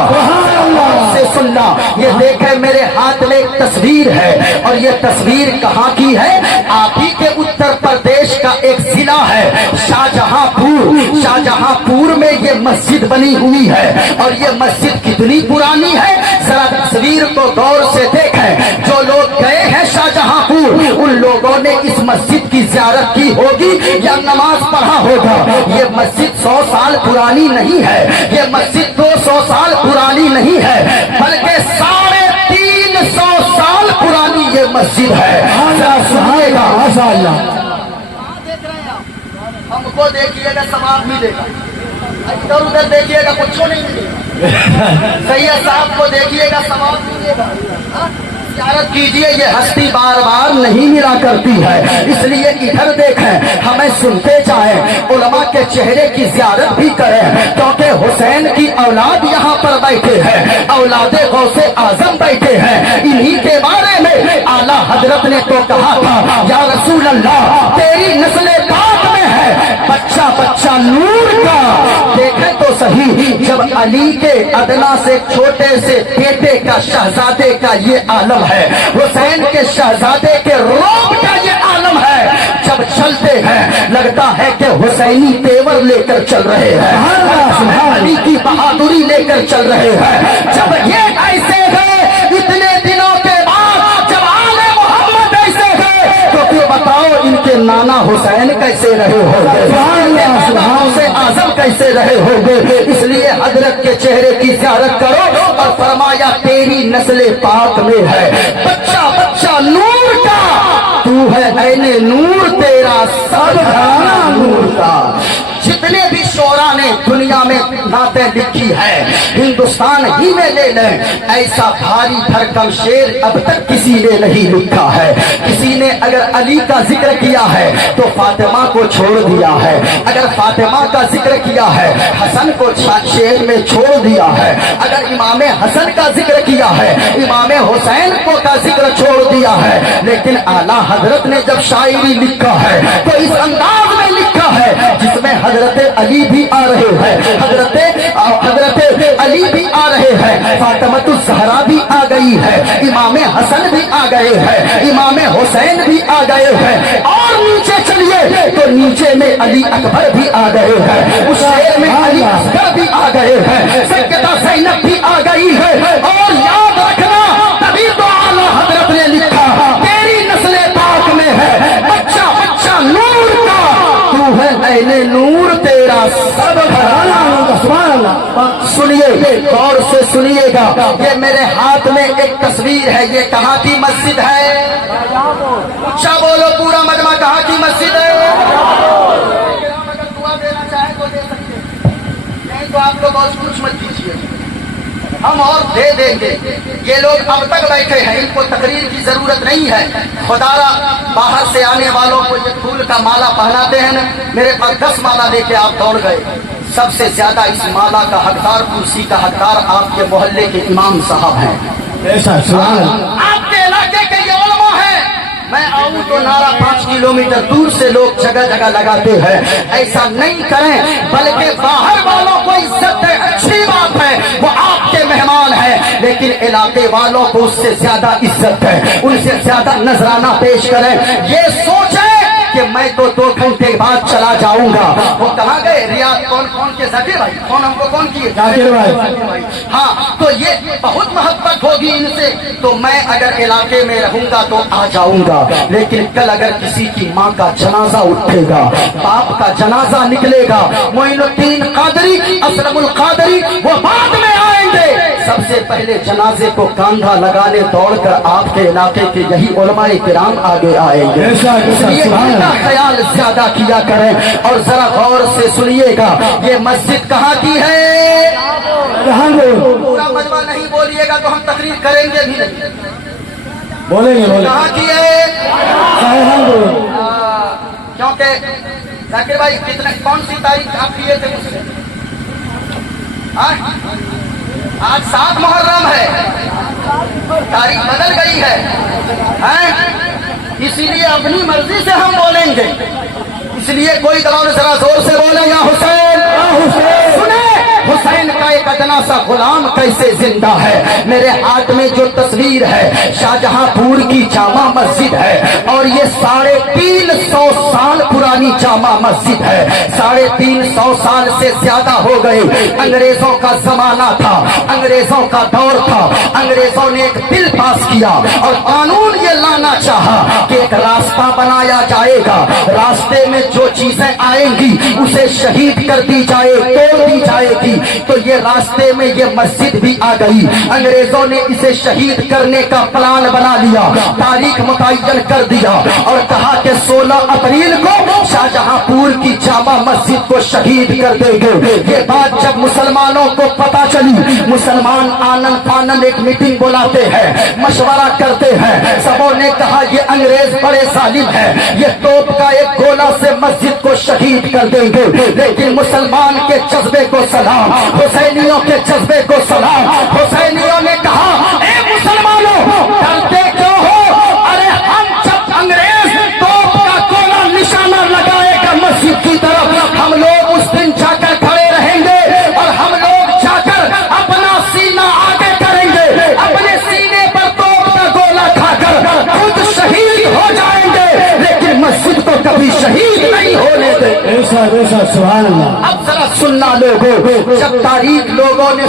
سے سننا۔ یہ دیکھیں میرے ہاتھ میں ایک تصویر ہے، اور یہ تصویر کہاں کی ہے؟ آپ ہی کے اتر پردیش کا ایک ضلع ہے شاہجہاں پور۔ شاہجہاں پور میں یہ مسجد بنی ہوئی ہے، اور یہ مسجد کتنی پرانی ہے ذرا تصویر کو غور سے دیکھیں۔ جو لوگ گئے ہیں شاہجہاں پور ان لوگوں نے اس مسجد کی زیارت کی ہوگی یا نماز پڑھا ہوگا۔ یہ مسجد 100 سال پرانی نہیں ہے، یہ مسجد 200 سال پرانی نہیں ہے، بلکہ 350 سال پرانی یہ مسجد ہے۔ سنیے گا، ہم کو دیکھیے گا ثواب ملے گا، ادھر ادھر دیکھیے گا کچھ نہیں ملے گا، سید صاحب کو دیکھیے گا ثواب ملے گا۔ زیارت کیجئے، یہ ہستی بار بار نہیں ملا کرتی ہے، اس لیے ادھر دیکھیں، ہمیں سنتے جائیں، علماء کے چہرے کی زیارت بھی کریں، کیونکہ حسین کی اولاد یہاں پر بیٹھے ہیں، اولاد غوث اعظم بیٹھے ہیں، انہی کے بارے میں اعلیٰ حضرت نے تو کہا تھا یا رسول اللہ تیری نسل پاک میں ہے بچہ بچہ نور کا۔ دیکھیں تو صحیح، جب علی کے ادنا سے چھوٹے سے بیٹے کا شہزادے کا یہ عالم ہے، حسین کے شہزادے کے روب کا یہ عالم ہے، جب जब चलते हैं लगता है कि हुसैनी तेवर लेकर चल रहे हैं, अली की बहादुरी लेकर चल रहे हैं। जब ये ऐसे हैं इतने दिनों के बाद, जब आले मोहम्मद ऐसे हैं तो फिर बताओ इनके नाना हुसैन कैसे रहे होंगे, से आजम कैसे रहे होंगे। इसलिए हजरत के चेहरे की ज़ियारत करो और फरमाया तेरी नस्ल पाक में है बच्चा बच्चा नूर का, तू है ऐने नूर तेरा सब घराना नूर का। जितने भी शोरा ने दुनिया में नातें लिखी है, हिंदुस्तान ही में ले लें, ऐसा भारी भरकम शेर अब तक किसी ने नहीं लिखा है। किसी ने अगर अली का जिक्र किया है तो फातिमा को छोड़ दिया है, अगर फातिमा का जिक्र किया है हसन को शेर में छोड़ दिया है, अगर इमाम हसन का जिक्र किया है इमाम हुसैन को का जिक्र छोड़ दिया है। लेकिन आला हजरत ने जब शायरी लिखा है तो इस अंदाज में लिखा है जिसमें हजरत अली भी आ रहे हैं, हजरत अली भी आ रहे हैं, फातिमातुल ज़हरा भी आ गई है, इमाम हसन भी आ गए हैं, इमाम हुसैन भी आ गए हैं। और नीचे चलिए तो नीचे में अली अकबर भी आ गए हैं, उस शेर में अली असगर भी आ गए हैं, सैयदा ज़ैनब भी आ गई है। और याद रखना तभी तो आला हजरत ने लिखा तेरी नस्ल पाक में है बच्चा बच्चा नूर का, तू है ऐने नूर तेरा सब घराना। सुभान अल्लाह। सुनिए गौर से सुनिएगा, ये मेरे हाथ में एक तस्वीर है, ये कहाँ की मस्जिद है? अच्छा बोलो पूरा मजमा, कहाँ की मस्जिद है? अगर दुआ देना चाहे तो दे सकते हैं, नहीं तो आप लोग और कुछ मत कीजिए, हम और दे देंगे। ये लोग अब तक बैठे हैं, इनको तकरीर की जरूरत नहीं है। खुदारा बाहर से आने वालों को ये फूल का माला पहनाते हैं ना, मेरे पास 10 माला लेके आप दौड़ गए। सबसे ज्यादा इस माला का हकदार, कुर्सी का हकदार आपके मोहल्ले के इमाम साहब हैं। ऐसा आपके इलाके के ये उलमा है। मैं आऊं तो नारा 5 किलोमीटर दूर से लोग जगह जगह लगाते हैं। ऐसा नहीं करें, बल्कि बाहर वालों को इज्जत है, अच्छी बात है, वो आपके मेहमान है, लेकिन इलाके वालों को उससे ज्यादा इज्जत है, उनसे ज्यादा नजराना पेश करें। ये सोचे कि मैं तो 2 घंटे बाद चला जाऊंगा। वो कहाँ गए? रियाद कौन के जाकिर भाई, कौन हमको कौन किए? जाकिर भाई। हाँ, तो ये बहुत मोहब्बत होगी इनसे, तो मैं अगर इलाके में रहूंगा तो आ जाऊंगा। लेकिन कल अगर किसी की माँ का जनाजा उठेगा, बाप का जनाजा निकलेगा, मोइनुद्दीन कादरी, असलमुल कादरी वो बाद में आएंगे। सबसे पहले जनाजे को कंधा लगाने दौड़कर आपके इलाके के यही उलमाए किराम आगे आएंगे। ख्याल ज्यादा किया करें। और जरा गौर से सुनिएगा, ये मस्जिद कहाँ की है? पूरा मजमा नहीं बोलिएगा तो हम तकरीर करेंगे भी नहीं। बोलेंगे कहाँ की है? क्योंकि जाकिर भाई कितने कौन सी तारीख आप किए थे मुझसे? आज 7 मुहर्रम है, तारीख बदल गई है? इसीलिए अपनी मर्जी से हम बोलेंगे, इसलिए कोई दबाव जरा जोर से बोले या हुसैन, सुने हुसैन का एक अदना सा गुलाम कैसे जिंदा है। मेरे हाथ में जो तस्वीर है शाहजहांपुर की जामा मस्जिद है, और ये 350 साल पुरानी जामा मस्जिद है। 350 साल से ज्यादा हो गए। अंग्रेजों का जमाना था, अंग्रेजों का दौर था। अंग्रेजों ने एक बिल पास किया और कानून ये लाना चाहा कि एक रास्ता बनाया जाएगा, रास्ते में जो चीजें आएंगी उसे शहीद कर दी जाए, तोड़ दी जाएगी। तो ये रास्ते में ये मस्जिद भी आ गई। अंग्रेजों ने इसे शहीद करने का प्लान बना लिया, तारीख मुतय्यन कर दिया और कहा कि 16 अप्रैल को शाहजहांपुर की जामा मस्जिद को शहीद कर देंगे। ये बात जब मुसलमानों को पता चली, मुसलमान आनन फानन एक मीटिंग बुलाते हैं, मशवरा करते हैं। सबों ने कहा ये अंग्रेज बड़े जालिम है, ये तोप का एक गोला से मस्जिद को शहीद कर देंगे। लेकिन मुसलमान के जज्बे को सलाम, हुसैनियों के जज्बे को सलाम। हुसैनियों ने कहा ए मुसलमानों, डरते क्यों हो? अरे हम जब अंग्रेज तोप का गोला निशाना लगाएगा मस्जिद की तरफ, हम लोग उस दिन जाकर खड़े रहेंगे और हम लोग जाकर अपना सीना आगे करेंगे, अपने सीने पर तोप का गोला खाकर खुद शहीद हो जाएंगे, लेकिन मस्जिद को कभी वैसा वैसा सुभान अल्लाह। अब जरा सुनना लोगों, जब तारीख लोगों ने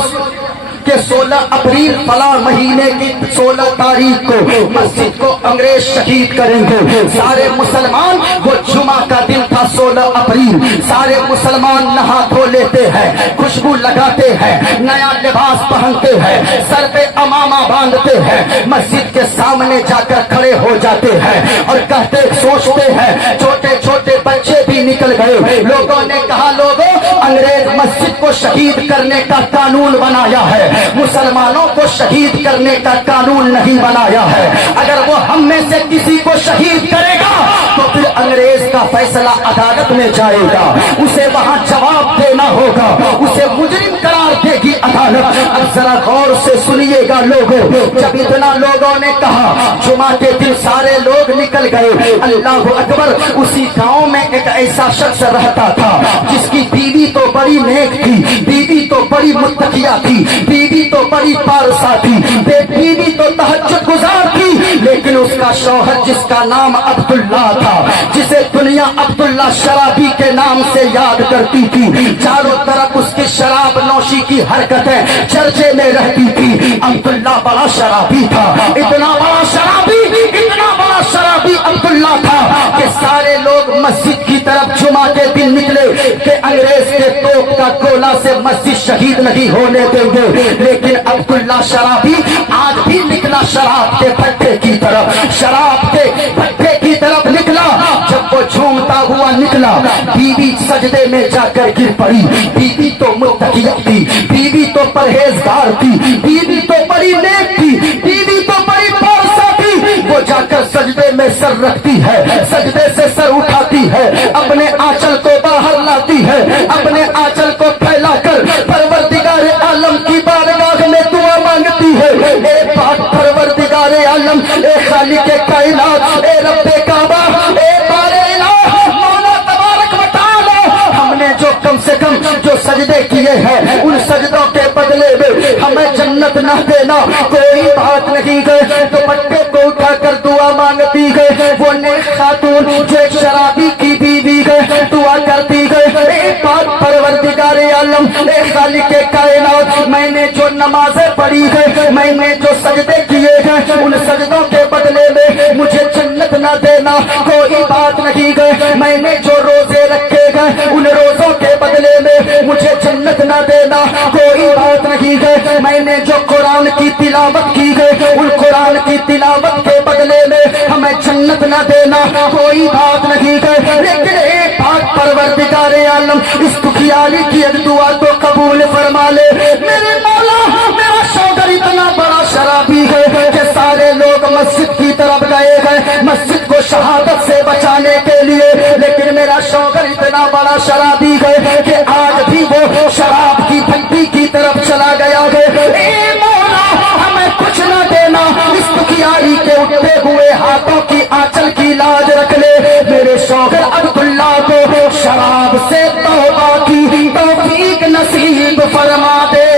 कि 16 अप्रैल फला महीने की 16 तारीख को मस्जिद को अंग्रेज शहीद करेंगे, सारे मुसलमान, वो जुमा का दिन था 16 अप्रैल, सारे मुसलमान नहा धो लेते हैं, खुशबू लगाते हैं, नया लिबास पहनते हैं, सर पे अमामा बांधते हैं, मस्जिद के सामने जाकर खड़े हो जाते हैं और कहते सोचते हैं, छोटे छोटे बच्चे भी निकल गए। लोगों ने कहा लोगों, अंग्रेज मस्जिद को शहीद करने का कानून बनाया है, मुसलमानों को शहीद करने का कानून नहीं बनाया है। अगर वो हम में से किसी को शहीद करेगा तो फिर अंग्रेज का फैसला अदालत में जाएगा, उसे वहां जवाब देना होगा, उसे मुजरिम करार देगी अदालत। अब जरा गौर से सुनिएगा लोगों, जब इतना लोगों ने कहा, जुमा के दिन सारे लोग निकल गए, अल्लाह अकबर। उसी गांव में एक ऐसा शख्स रहता था जिसकी बीवी तो बड़ी नेक थी, बीवी तो बड़ी मुत्तकिया थी, बीवी तो बड़ी पारसा थी, बीवी तो तहज्जुद गुजार थी, लेकिन उसका शौहर जिसका नाम अब्दुल्ला था, जिसे दुनिया अब्दुल्ला शराबी के नाम से याद करती थी, चारों तरफ उसकी शराब नौशी की हरकतें चर्चे में रहती थी। अब्दुल्ला बड़ा शराबी था, इतना बड़ा शराबी, इतना बड़ा शराबी अब्दुल्ला था कि सारे लोग मस्जिद की तरफ जुमा के दिन निकले कि अंग्रेज के तोप का गोला से मस्जिद शहीद नहीं होने देंगे, लेकिन अब्दुल्ला शराबी आज भी निकला शराब के भट्टे की तरफ, शराब के भट्टे की तरफ निकला। जब वो झूमता हुआ निकला, बीवी सजदे में जाकर गिर पड़ी। बीवी तो मुत्तकिया थी, बीवी तो परहेजगार थी, बीवी तो बड़ी नेक थी, बीवी तो बड़ी पारसा थी। वो जाकर सजदे में सर रखती है, सजदे से सर उठाती है, अपने आंचल को बाहर लाती है, अपने आंचल को फैलाकर परवरदिगार आलम की बारगाह में दुआ मांगती है। ए पाक परवरदिगार आलम, ए खालिक कायनात, ए रब्बे काबा, ए बारे इलाह, मौला तबारक व तआला, हमने जो कम से कम जो सजदे किए हैं, उन सजदों के बदले में हमें जन्नत न देना, कोई बात नहीं है। दुपट्टे को उठाकर दुआ मांगती है। वो नेक खातून जो एक शराबी की बीवी है, दुआ करती है, ए पाक परवरदिगार आलम, ए खालिक कायनात, मैंने जो नमाजें पढ़ी है, मैंने जो सजदे किए हैं, उन सजदों के बदले में मुझे जन्नत न देना, कोई बात नहीं है। मैंने जो रोजे रखे हैं, उन रोजों के बदले में मुझे जन्नत न देना, कोई बात नहीं है। मैंने जो कुरान की तिलावत की है, उन कुरान की तिलावत के बदले में हमें जन्नत न देना, कोई बात नहीं है। लेकिन एक पाक परवरदिगार आलम इस दुखियारी की दुआ तो कबूल फरमा ले। मेरे मौला, मेरा शौहर इतना बड़ा शराबी है कि सारे लोग मस्जिद की तरफ गए हैं मस्जिद को शहादत से बचाने के लिए, लेकिन मेरा शौहर इतना बड़ा शराबी है कि आज भी वो शराब की भट्टी की तरफ चला गया है। ए मौला, हमें कुछ न देना, इस दुखियारी के उठे हुए हाथों की आंचल की लाज रख ले। मेरे शौहर अब्दुल्ला को शराब से तौबा की तौफीक नसीब फरमा दे।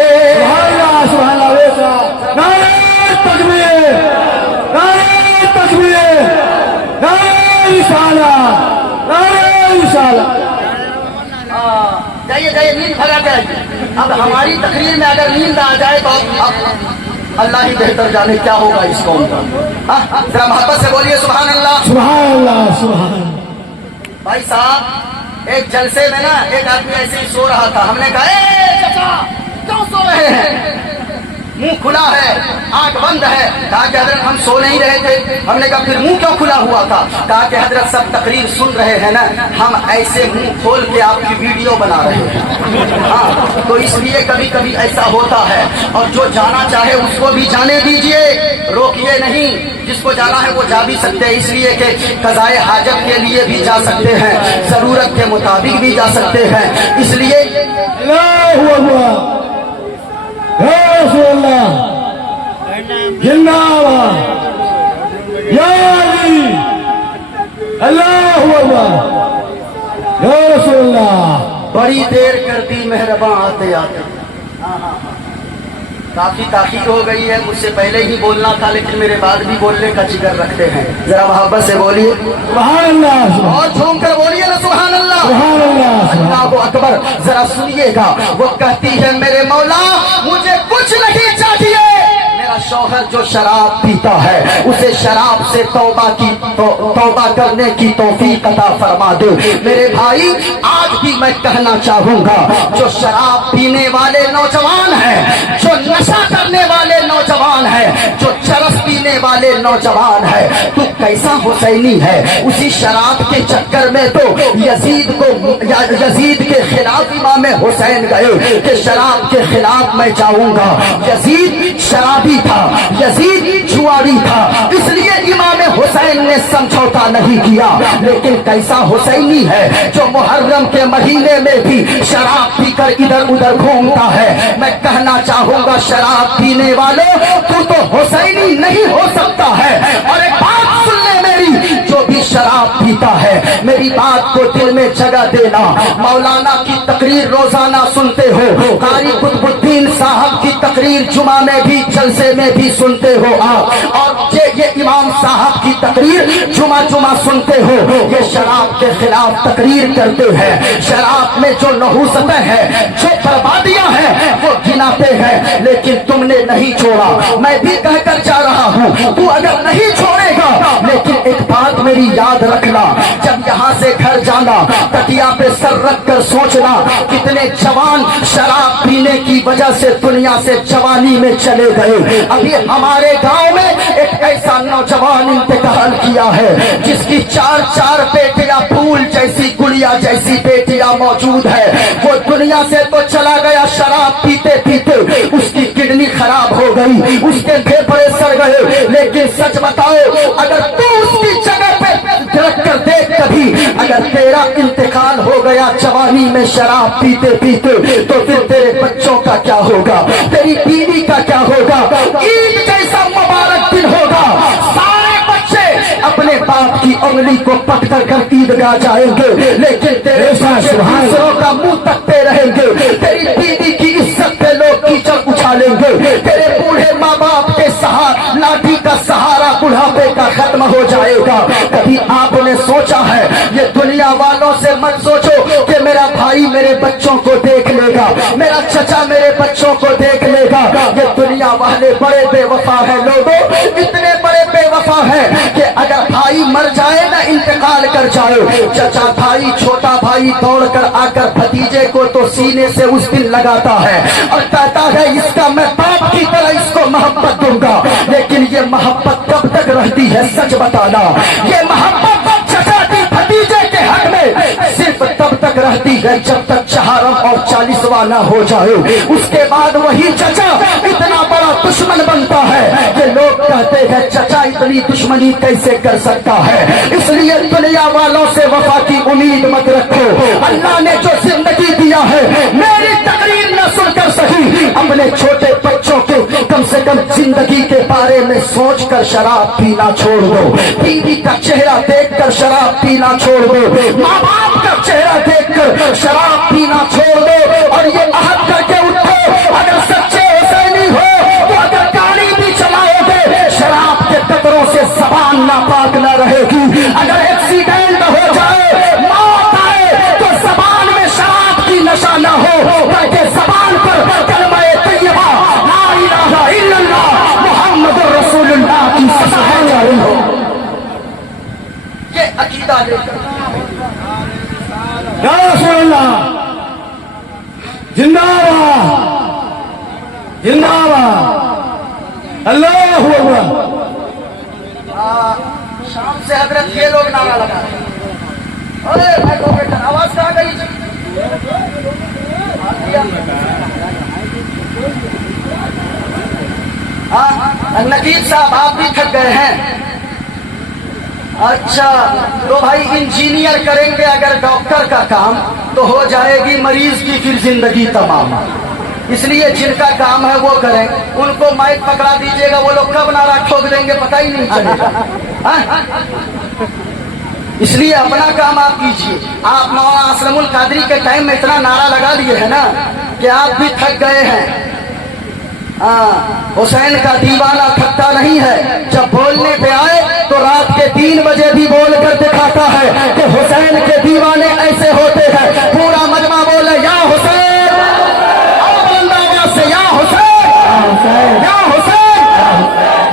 सुभान अल्लाह वैसा। नारे तकबीर, नारे तकबीर, नारे रिसालत, नारे रिसालत। जाइए जाइए, नींद भगा जाइए। अब हमारी तकरीर में अगर नींद आ जाए तो अब अल्लाह ही बेहतर जाने क्या होगा इस कौम का। जरा मोहब्बत से बोलिए सुभान अल्लाह, सुभान अल्लाह, सुभान। भाई साहब, एक जलसे में ना एक आदमी ऐसे ही सो रहा था। हमने कहा, ए चाचा क्यों सो रहे हैं, मुंह खुला है, आंख बंद है। कहा कि हजरत हम सो नहीं रहे थे। हमने कहा फिर मुंह क्यों खुला हुआ था? कहा कि हजरत सब तकरीर सुन रहे हैं ना, हम ऐसे मुंह खोल के आपकी वीडियो बना रहे हैं। हाँ, तो इसलिए कभी कभी ऐसा होता है। और जो जाना चाहे उसको भी जाने दीजिए, रोकिए नहीं। जिसको जाना है वो जा भी सकते हैं, इसलिए कि कज़ाए हाजत के लिए भी जा सकते हैं, जरूरत के मुताबिक भी जा सकते हैं। इसलिए अल्लाहु अकबर, या रसूल अल्लाह, जिंदाबाद, या अली, अल्लाहु अकबर, या रसूल अल्लाह। बड़ी देर कर दी मेहरबान आते आते। काफी ताकीद हो गई है, मुझसे पहले ही बोलना था लेकिन मेरे बाद भी बोलने का जिक्र रखते हैं। जरा मोहब्बत से बोलिए सुभान अल्लाह, और झूम कर बोलिए ना सुभान अल्लाह। सुभान अल्लाह, अल्लाह को अकबर। जरा सुनिएगा, वो कहती है मेरे मौला मुझे कुछ नहीं चाहिए, मेरा शौहर जो शराब पीता है उसे शराब से तौबा करने की तौफीक अता फरमा दे। मेरे भाई आज भी मैं कहना चाहूंगा, जो शराब पीने वाले नौजवान हैं, जो नशा करने वाले नौजवान हैं, जो चरस पीने वाले नौजवान हैं, तू कैसा हुसैनी है। उसी शराब के चक्कर में तो यजीद के खिलाफ इमाम हुसैन गए कि शराब के खिलाफ मैं जाऊंगा। यजीद शराबी था, यजीद जुआरी था, इसलिए इमाम हुसैन ने समझौता नहीं किया। लेकिन कैसा हुसैनी है जो मुहर्रम के महीने में भी शराब पीकर इधर उधर घूमता है। मैं कहना चाहूंगा शराब पीने वालों, तू तो हुसैनी नहीं हो सकता है। और एक बात सुन ले मेरी, जो भी शराब पीता है मेरी बात को दिल में जगह देना। मौलाना की तकरीर रोजाना सुनते हो, कारी कुतुबुद्दीन साहब की तकरीर जुमा में भी जलसे में भी सुनते हो आप, और ये इमाम साहब की तकरीर जुमा सुनते हो। ये शराब के खिलाफ तकरीर करते हैं। शराब में जो नहूसतें हैं, जो बर्बादियां हैं, वो गिनाते हैं, लेकिन तुमने नहीं छोड़ा। मैं भी कहकर जा रहा हूं, तू अगर नहीं छोड़ेगा, लेकिन एक बात मेरी याद रखना, जब यहाँ से घर जाना तकिया पे सर रख कर सोचना, कितने जवान शराब पीने की वजह से दुनिया से जवानी में चले गए। अभी हमारे गांव में एक ऐसा नौजवान इंतकाल किया है जिसकी चार बेटियां फूल जैसी गुड़िया जैसी बेटियां मौजूद है। वो दुनिया से तो चला गया शराब पीते पीते, उसकी किडनी खराब हो गई, उसके फेफड़े सड़ गए। लेकिन सच बताओ, अगर तू उसकी जगह पे रख कर देख कभी, अगर तेरा इंतकाल हो गया जवानी में शराब पीते पीते, तो फिर तेरे बच्चों का क्या होगा, तेरी बीवी का क्या होगा। ईद जैसा मुबारक दिन होगा, सारे बच्चे अपने बाप की उंगली को पकड़ कर ईदगाह जाएंगे, लेकिन तेरे दूसरों का मुंह तकते रहेंगे। तेरी बीवी की इज्जत पे लोग कीचड़ उछालेंगे, तेरे बूढ़े माँ बाप के सहारा लाठी का सहारा बुढ़ापे का खत्म हो जाएगा। कभी आपने सोचा है, ये दुनिया वालों से मत सोचो कि मेरा भाई मेरे बच्चों को देख लेगा, मेरा चचा मेरे बच्चों को देख लेगा। ये दुनिया वाले बड़े बेवफा है लोगों, इतने बड़े बेवफा है कि अगर भाई मर जाए ना, इंतकाल कर जाए, चचा भाई छोटा भाई दौड़कर आकर भतीजे को तो सीने से उस दिन लगाता है और कहता है इसका मैं बाप की तरह इसको मोहब्बत दूंगा। लेकिन ये मोहब्बत कब तक रहती है, सच बताना। ये मोहब्बत चचा की भतीजे के हक में सिर्फ तब तक रहती है जब तक चहारम और 40वां ना हो जाए। उसके बाद वही चचा इतना बड़ा दुश्मन बनता है कि लोग कहते हैं चचा इतनी दुश्मनी कैसे कर सकता है। इसलिए दुनिया वालों से वफा की उम्मीद मत रखो। अल्लाह ने जो जिंदगी दिया है, मेरी तकरीर न सुनकर सही, अपने छोटे बच्चों के कम से कम जिंदगी के बारे में सोच कर शराब पीना छोड़ दो। बीवी का चेहरा देख कर शराब पीना छोड़ दो, माँ बाप का चेहरा देख कर शराब पीना छोड़ दो। और ये अहद करके उठो, अगर सच्चे हुसैनी हो तो अगर गाड़ी भी चलाओगे शराब के कतरों से ज़बान नापाक न रहेगी। अगर एक्सीडेंट हो जाए, मौत आए, तो ज़बान में शराब की नशा न हो, बल्कि ज़बान पर कलमा-ए तैयबा ला इलाहा इल्लल्लाह मुहम्मदुर रसूलुल्लाह की सदाई जारी हो। ये अकीदा लेकर या रसूल अल्लाह, जिंदाबाद जिंदाबाद, अल्लाहू अकबर। शाम से हजरत ये लोग नारा लगा रहे हैं। अरे बैठो बेटा, आवाज कहाँ गई? हाँ नकीब साहब, आप भी थक गए हैं। अच्छा तो भाई इंजीनियर करेंगे अगर डॉक्टर का काम, तो हो जाएगी मरीज की फिर जिंदगी तमाम। इसलिए जिनका काम है वो करें, उनको माइक पकड़ा दीजिएगा, वो लोग कब नारा ठोक देंगे पता ही नहीं चलेगा। इसलिए अपना काम आप कीजिए। आप मौलाना असलमुल कादरी के टाइम में इतना नारा लगा लिए है ना कि आप भी थक गए हैं। हाँ, हुसैन का दीवाना थकता नहीं है। जब बोलने पे आए तो रात के 3 बजे भी बोल कर दिखाता है कि हुसैन के दीवाने ऐसे होते हैं। पूरा मजमा बोले या हुसैन, और बुलंद आवाज से या हुसैन, या हुसैन,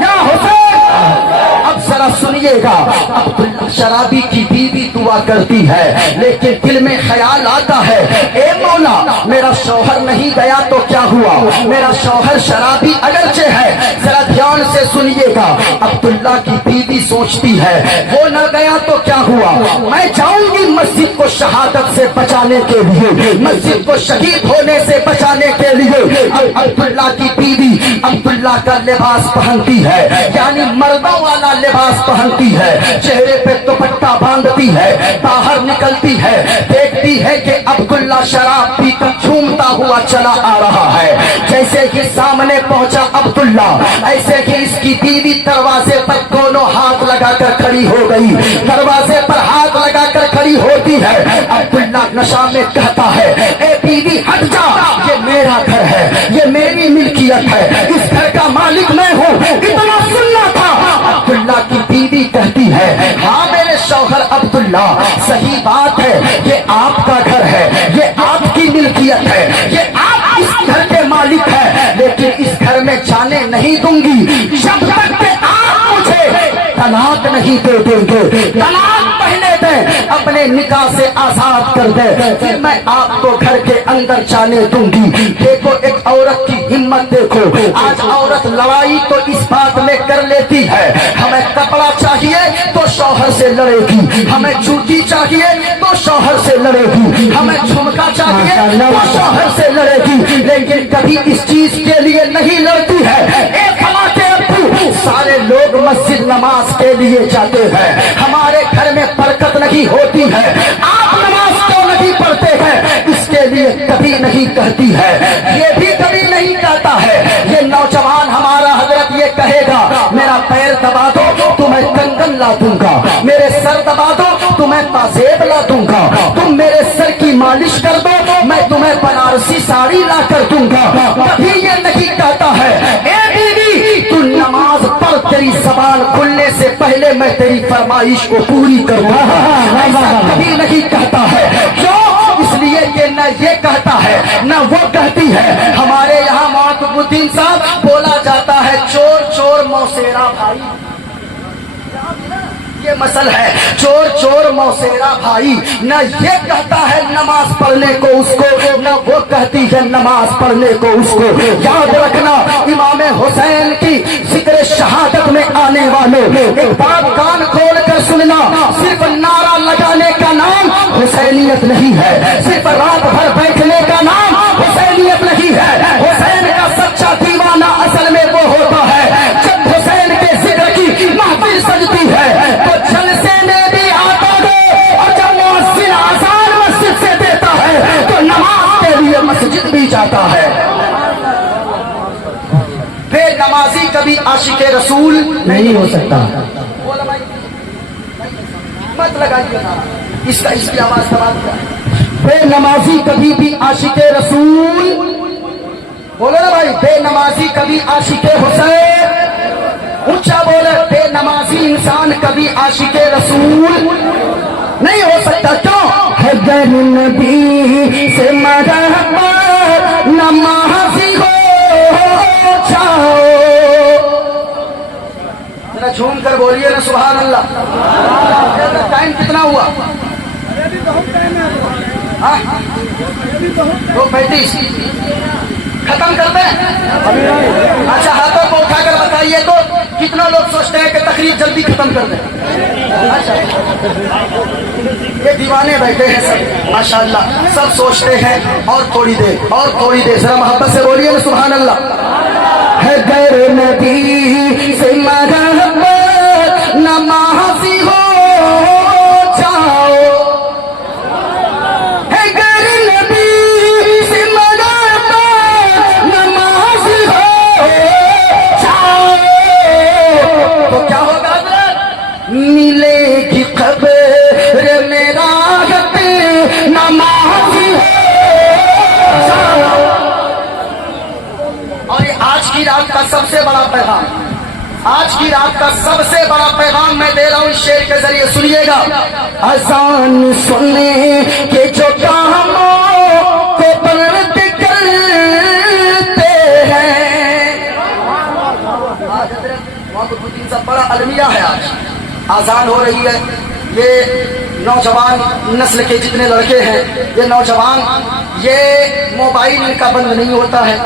या हुसैन। अब जरा सुनिएगा, अब्दुल्ला शराबी की बीवी दुआ करती है, लेकिन दिल में ख्याल आता है, ए मौला मेरा शौहर नहीं गया तो क्या हुआ, मेरा शौहर शराबी अगरचे है। जरा ध्यान से सुनिएगा, अब्दुल्ला की बीवी सोचती है वो न गया तो क्या हुआ, मैं जाऊंगी मस्जिद को शहादत से बचाने के लिए, मस्जिद को शहीद होने से बचाने के लिए। अब अब्दुल्ला की बीवी अब्दुल्ला का लिबास पहनती है, यानी मर्दों वाला लिबास पहनती है, चेहरे पे दुपट्टा बांधती है, बाहर निकलती है, देखती है कि अब्दुल्ला शराब पीकर झूमता हुआ चला आ रहा है। जैसे ही सामने पहुंचा अब्दुल्ला, ऐसे ही इसकी बीवी दरवाजे पर दोनों हाथ लगाकर खड़ी हो गई, दरवाजे पर हाथ लगाकर खड़ी होती है। अब्दुल्ला नशा में कहता है, ए बीवी हट जा, ये मेरा घर है, ये मेरी मिल्कियत है, इस घर का मालिक मैं हूँ, इतना सुनना था। अब्दुल्ला की बीवी कहती है, हाँ मेरे शौहर अब्दुल्ला, सही बात है, ये आपका घर है, ये आपकी मिल्कियत है, ये आप इस घर के मालिक है, लेकिन इस घर में जाने नहीं दूंगी जब तक कि आप मुझे तलाक नहीं दे देंगे। तलाक पहले दें, अपने निकाह से आजाद कर दे, फिर मैं आपको घर के अंदर जाने दूंगी। देखो एक औरत की हिम्मत देखो, आज औरत लड़ाई तो इस बात में कर लेती है, हमें कपड़ा चाहिए तो शौहर से लड़ेगी, हमें जूती चाहिए तो शौहर से लड़ेगी, हमें झुमका चाहिए तो शौहर से लड़ेगी, लेकिन कभी इस चीज के लिए नहीं लड़ती है। एक हमारे सारे लोग मस्जिद नमाज के लिए जाते हैं, हमारे घर में बरकत नहीं होती है, आप नमाज क्यों नहीं पढ़ते हैं, इसके लिए कभी नहीं कहती है, ये भी कभी नहीं कहता है। ये नौजवान हमारा हजरत ये कहेगा, मेरा पैर दबा दो तो मैं कंगन ला दूंगा, मेरे सर दबा दो तो मैं पाजेब ला दूंगा, तुम मेरे सर की मालिश कर दो मैं तुम्हें बनारसी साड़ी ला कर दूंगा। कभी ये नहीं कहता है, ए बीवी तू नमाज पढ़, तेरी जबान खुलने से पहले मैं तेरी फरमाइश को पूरी करूंगा, ऐसा कभी नहीं कहता है। क्यों? इसलिए कि न ये कहता है न वो कहती है। हमारे यहाँ मौतुद्दीन साहब बोला जाता है, चोर चोर मौसेरा भाई, ये मसल है, चोर चोर मौसेरा भाई। न ये कहता है नमाज पढ़ने को उसको, न वो कहती है नमाज पढ़ने को उसको। याद रखना, इमाम हुसैन की जिक्र शहादत में आने वाले एक बात कान खोल कर सुनना, सिर्फ नारा लगाने का नाम हुसैनियत नहीं है, सिर्फ रात भर बैठने का नाम हुसैनियत नहीं है। हुसैन का सच्चा दीवाना असल में वो होता है जब हुसैन के जिक्र की महफिल सजती है तो जलसे में भी आता है, और जब मुअज्जिन आज़ान मस्जिद से देता है तो नमाज के लिए मस्जिद भी जाता है। बेनमाजी कभी आशिक रसूल नहीं हो सकता। मत लगाइए ना, इसका इसकी आवाज दबा दिया। बेनमाजी कभी भी आशिक रसूल, बोलो ना भाई, बेनमाजी कभी आशिक हुसैन, ऊंचा बोले, बेनमाजी इंसान कभी आशिक रसूल नहीं हो सकता। क्यों? हैदर नबी से महबूब नमाजी हो जाओ, जरा झूम कर बोलिए ना सुभान अल्लाह। टाइम कितना हुआ? 2:35। खत्म करते हैं? अच्छा, हाथों को उठाकर बताइए तो कितना लोग सोचते हैं कि तकरीर जल्दी खत्म कर दें। अच्छा, ये दीवाने बैठे हैं सब माशाअल्लाह, सब सोचते हैं और थोड़ी देर और थोड़ी देर। जरा मोहब्बत से बोलिए ना सुभान अल्लाह। हैदर नबी से महबूब नमाजी हो जाओ, हैदर नबी से महबूब नमाजी हो जाओ, तो क्या होगा? मिलेगी खबर मेरा नमाजी हो जाओ। और आज کی رات کا سب سے بڑا پیغام، آج کی رات کا سب سے بڑا پیغام میں دے رہا ہوں اس شعر کے ذریعے، سنیے گا۔ اذان سننے کے جو کاموں کو بلند کرتے ہیں، سب بڑا المیہ ہے آج، آزان ہو رہی ہے، یہ نوجوان نسل کے جتنے لڑکے ہیں، یہ نوجوان، یہ موبائل ان کا بند نہیں ہوتا ہے،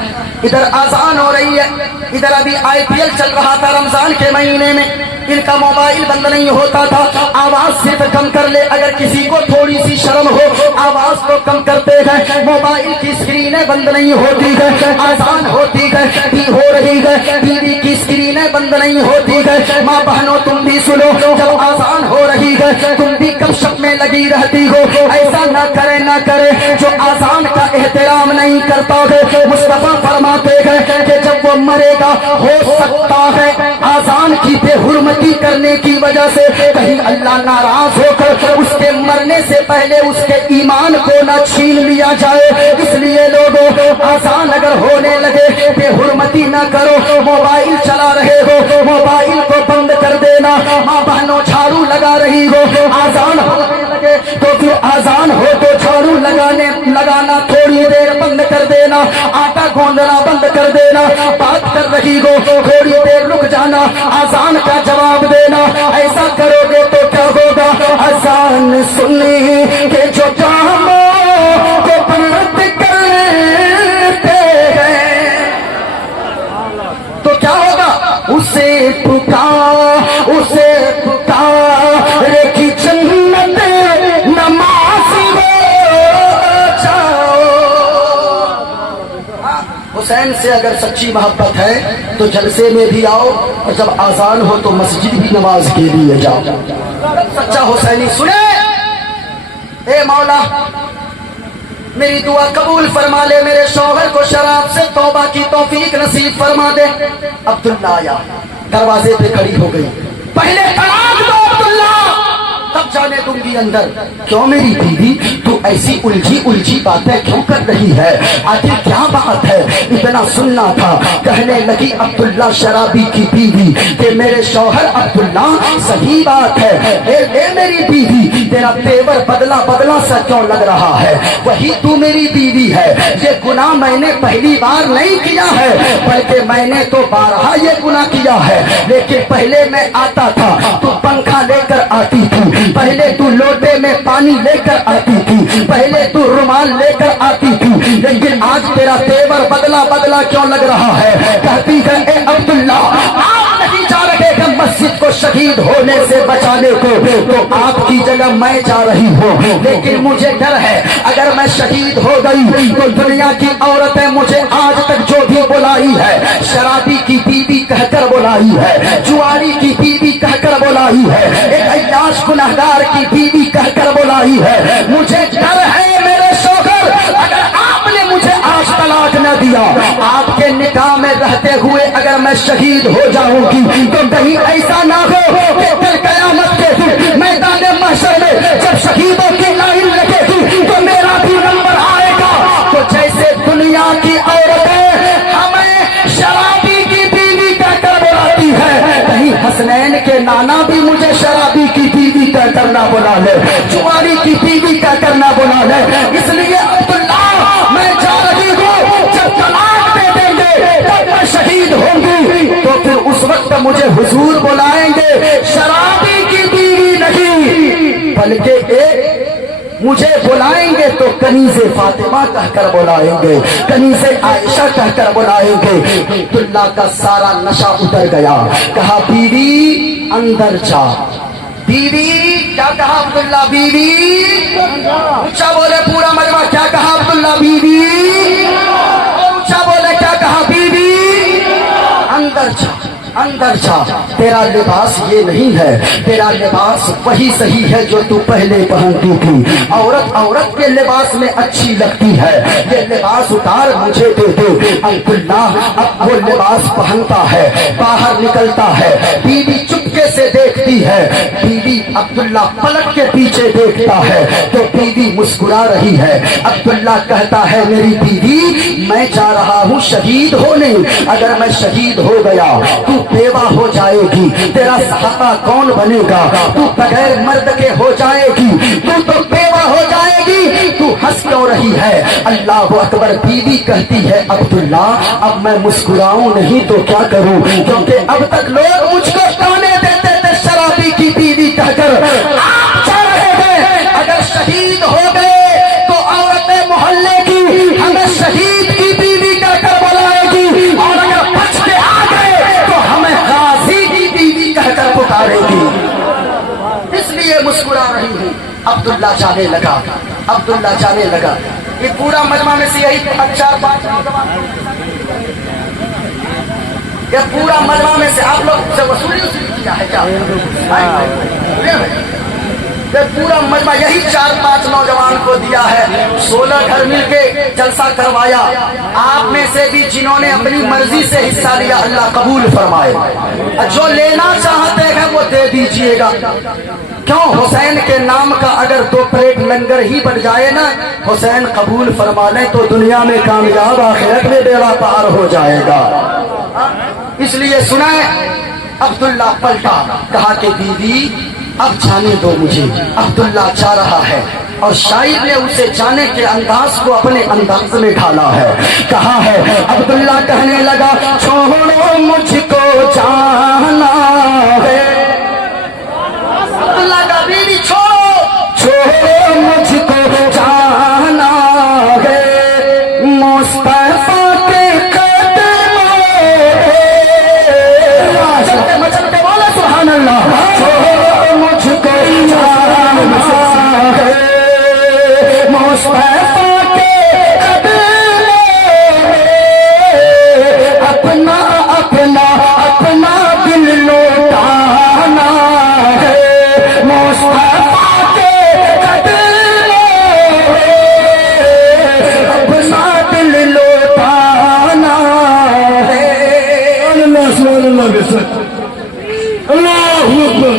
ادھر آزان ہو رہی ہے، ادھر ابھی IPL چل رہا تھا رمضان کے مہینے میں، ان کا موبائل بند نہیں ہوتا تھا، آواز صرف کم کر لے، اگر کسی کو تھوڑی سی شرم ہو آواز کو کم کرتے ہیں، موبائل کی اسکرینیں بند نہیں ہوتی ہے، آزان ہوتی ہے، ہو رہی ہے، ٹی وی کی اسکرینیں بند نہیں ہوتی ہے، ماں بہنوں تم بھی سنو، جب آزان ہو رہی ہے تم بھی گپ شپ میں لگی رہتی ہو، ایسا نہ کرے جو آزان کا احترام نہیں کرتا ہے، مصطفیٰ فرماتے ہیں کہ جب وہ مرے گا ہو سکتا ہے آزان کی بے حرمتی کرنے کی وجہ سے کہیں اللہ ناراض ہو کر اس کے مرنے سے پہلے اس کے ایمان کو نہ چھین لیا جائے، اس لیے لوگوں آزان اگر ہونے لگے بے حرمتی نہ کرو، موبائل چلا رہے ہو موبائل کو بند کر دینا، ماں بہنوں جھاڑو لگا رہی ہو آزان ہونے لگے تو پھر آزان ہو تو جھاڑو لگانا تھوڑی دیر بند کر دینا، آٹا گوندنا بند کر دینا، بات کر رہی ہو تھوڑی دیر رک جانا، آزان کا جواب دینا، ایسا کرو گے تو کیا ہوگا؟ آزان سننے کے جو کاموں کو بند کرتے ہیں تو کیا ہوگا؟ اسے پکارے کی جنت نمازی ہو جاؤ۔ حسین سے اگر سچی محبت ہے تو جلسے میں بھی آؤ، اور جب آزان ہو تو مسجد بھی نماز کے لیے جاؤ۔ سچا حسینی سنے، اے مولا میری دعا قبول فرما لے، میرے شوہر کو شراب سے توبہ کی توفیق نصیب فرما دے۔ عبداللہ آیا، دروازے پہ کھڑی ہو گئی، پہلے طلاق دو عبداللہ تب جانے دوں گی اندر۔ کیوں میری بیوی تو ایسی الجھی باتیں کیوں کر رہی ہے؟ آخر کیا بات ہے؟ اتنا سننا تھا۔ کہنے لگی عبداللہ شرابی کی بیوی کہ میرے شوہر عبداللہ صحیح بات ہے، اے میری بیوی تیرا تیور بدلا سا کیوں لگ رہا ہے؟ وہی تو میری بیوی ہے، یہ گناہ میں نے پہلی بار نہیں کیا ہے بلکہ میں نے تو بارہا یہ گناہ کیا ہے، لیکن پہلے میں آتا تھا تو پنکھا لے کر آتی تھی، پہلے تو لوٹے میں پانی لے کر آتی تھی، پہلے تو رومال لے کر آتی تھی، لیکن آج تیرا تیور بدلا کیوں لگ رہا ہے؟ کہتی ہے اے عبداللہ آپ نہیں جا رہے کہ مسجد کو شہید ہونے سے بچانے کو، تو آپ کی جگہ میں جا رہی ہوں، لیکن مجھے ڈر ہے اگر میں شہید ہو گئی تو دنیا کی عورتیں مجھے آج تک جو بھی بلائی ہے، شرابی کی بیوی کہہ کر بلائی ہے، جواری کی بیوی کہہ کر بلائی ہے، ایک عیاش گنہگار کی بیوی کہہ کر بلائی ہے، مجھے ڈر ہے میرے شوہر اگر آپ نے مجھے آج طلاق نہ دیا، آپ کے نکاح میں رہتے ہوئے اگر میں شہید ہو جاؤں گی تو کہیں ایسا نہ ہو کہ کل قیامت کے دن میدان محشر میں جب شہیدوں کی لائن لگے گی تو میرا بھی نمبر آئے گا۔ تو جیسے دنیا کی عورتیں ہمیں شرابی کی بیوی کہہ کر بلاتی ہے، کہیں حسنین کے نانا بھی مجھے شرابی کی بیوی کہہ کر نہ بلا لے، جواری کی بیوی کہہ کر نہ بلا لے۔ اس لیے عبداللہ میں جا رہی ہوں، جب طلاق دے دیں گے تب میں شہید ہوں گی تو پھر اس وقت مجھے حضور بلائیں گے، شرابی کی بیوی نہیں بلکہ ایک مجھے بلائیں گے تو کنیز فاطمہ کہہ کر بلائیں گے، کنیز عائشہ کہہ کر بلائیں گے۔ عبداللہ کا سارا نشہ اتر گیا، کہا بیوی اندر جا۔ بیوی کیا کہا عبداللہ؟ بیوی اونچا بولے پورا مجمع، کیا کہا عبداللہ؟ بیوی اونچا بولے، کیا کہا؟ بیوی اندر جا۔ अंदर जा, तेरा लिबास ये नहीं है, तेरा लिबास वही सही है जो तू पहले पहनती थी। औरत औरत के लिबास में अच्छी लगती है, ये लिबास उतार मुझे दे दे। अब्दुल्ला अब वो लिबास पहनता है, बाहर निकलता है, बीवी चुपके से देखती है, बीवी अब्दुल्ला पलट के पीछे देखता है तो बीवी मुस्कुरा रही है। अब्दुल्ला कहता है मेरी बीवी मैं जा रहा हूँ शहीद होने, अगर मैं शहीद हो गया तू बेवा हो जाएगी, तेरा सहारा कौन बनेगा, तू बगैर मर्द के हो जाएगी, तू तो बेवा हो जाएगी, तू हंस क्यों रही है। अल्लाह अकबर। बीवी कहती है अब्दुल्ला अब मैं मुस्कुराऊं नहीं तो क्या करूं, क्योंकि अब तक लोग मुझको ताने देते थे शराबी की बीवी कहकर, आप जा रहे हैं अगर शहीद हो गए तो औरतें मोहल्ले की हमें शहीद की बीवी कहकर बुलाएगी, और अगर बच के आ गए तो हमें गाजी की बीवी कहकर पुकारेगी, इसलिए मुस्कुरा रही हूँ। अब्दुल्ला जाने लगा, अब्दुल्ला जाने लगा। ये पूरा मजमा में से यही 4-5 नौजवान, ये पूरा मजमा में से आप लोग से वसूली किया है क्या? ये पूरा मजमा यही 4-5 नौजवान को दिया है। 16 घर मिलके जलसा करवाया। आप में से भी जिन्होंने अपनी मर्जी से हिस्सा लिया अल्लाह कबूल फरमाए, जो लेना चाहते हैं वो दे दीजिएगा। क्यों? हुसैन के नाम का अगर 2 प्लेट लंगर ही बन जाए ना, हुसैन कबूल फरमा ले तो दुनिया में कामयाब, आखिरत में बेड़ा पार हो जाएगा। इसलिए सुनाए, अब्दुल्ला पलटा, कहा कि बीवी अब जाने दो मुझे। अब्दुल्ला जा रहा है और शायर ने उसे जाने के अंदाज को अपने अंदाज में ढाला है। कहा है अब्दुल्ला कहने लगा छोड़ो मुझको जाना है, अब्दुल्ला का बीवी छोड़ो मुझको जाना है, मुस्तफा के कदमों चलते मचलते बोले सुभान अल्लाह। छोड़ो मुझको जाना है, मुस्तफा के कदमों में अपना अपना अपना दिल लौटाना है, मुस्तफा के कदमों में अपना दिल लौटाना है। अल्लाह सुभान अल्लाह बेशक अल्लाहू अकबर।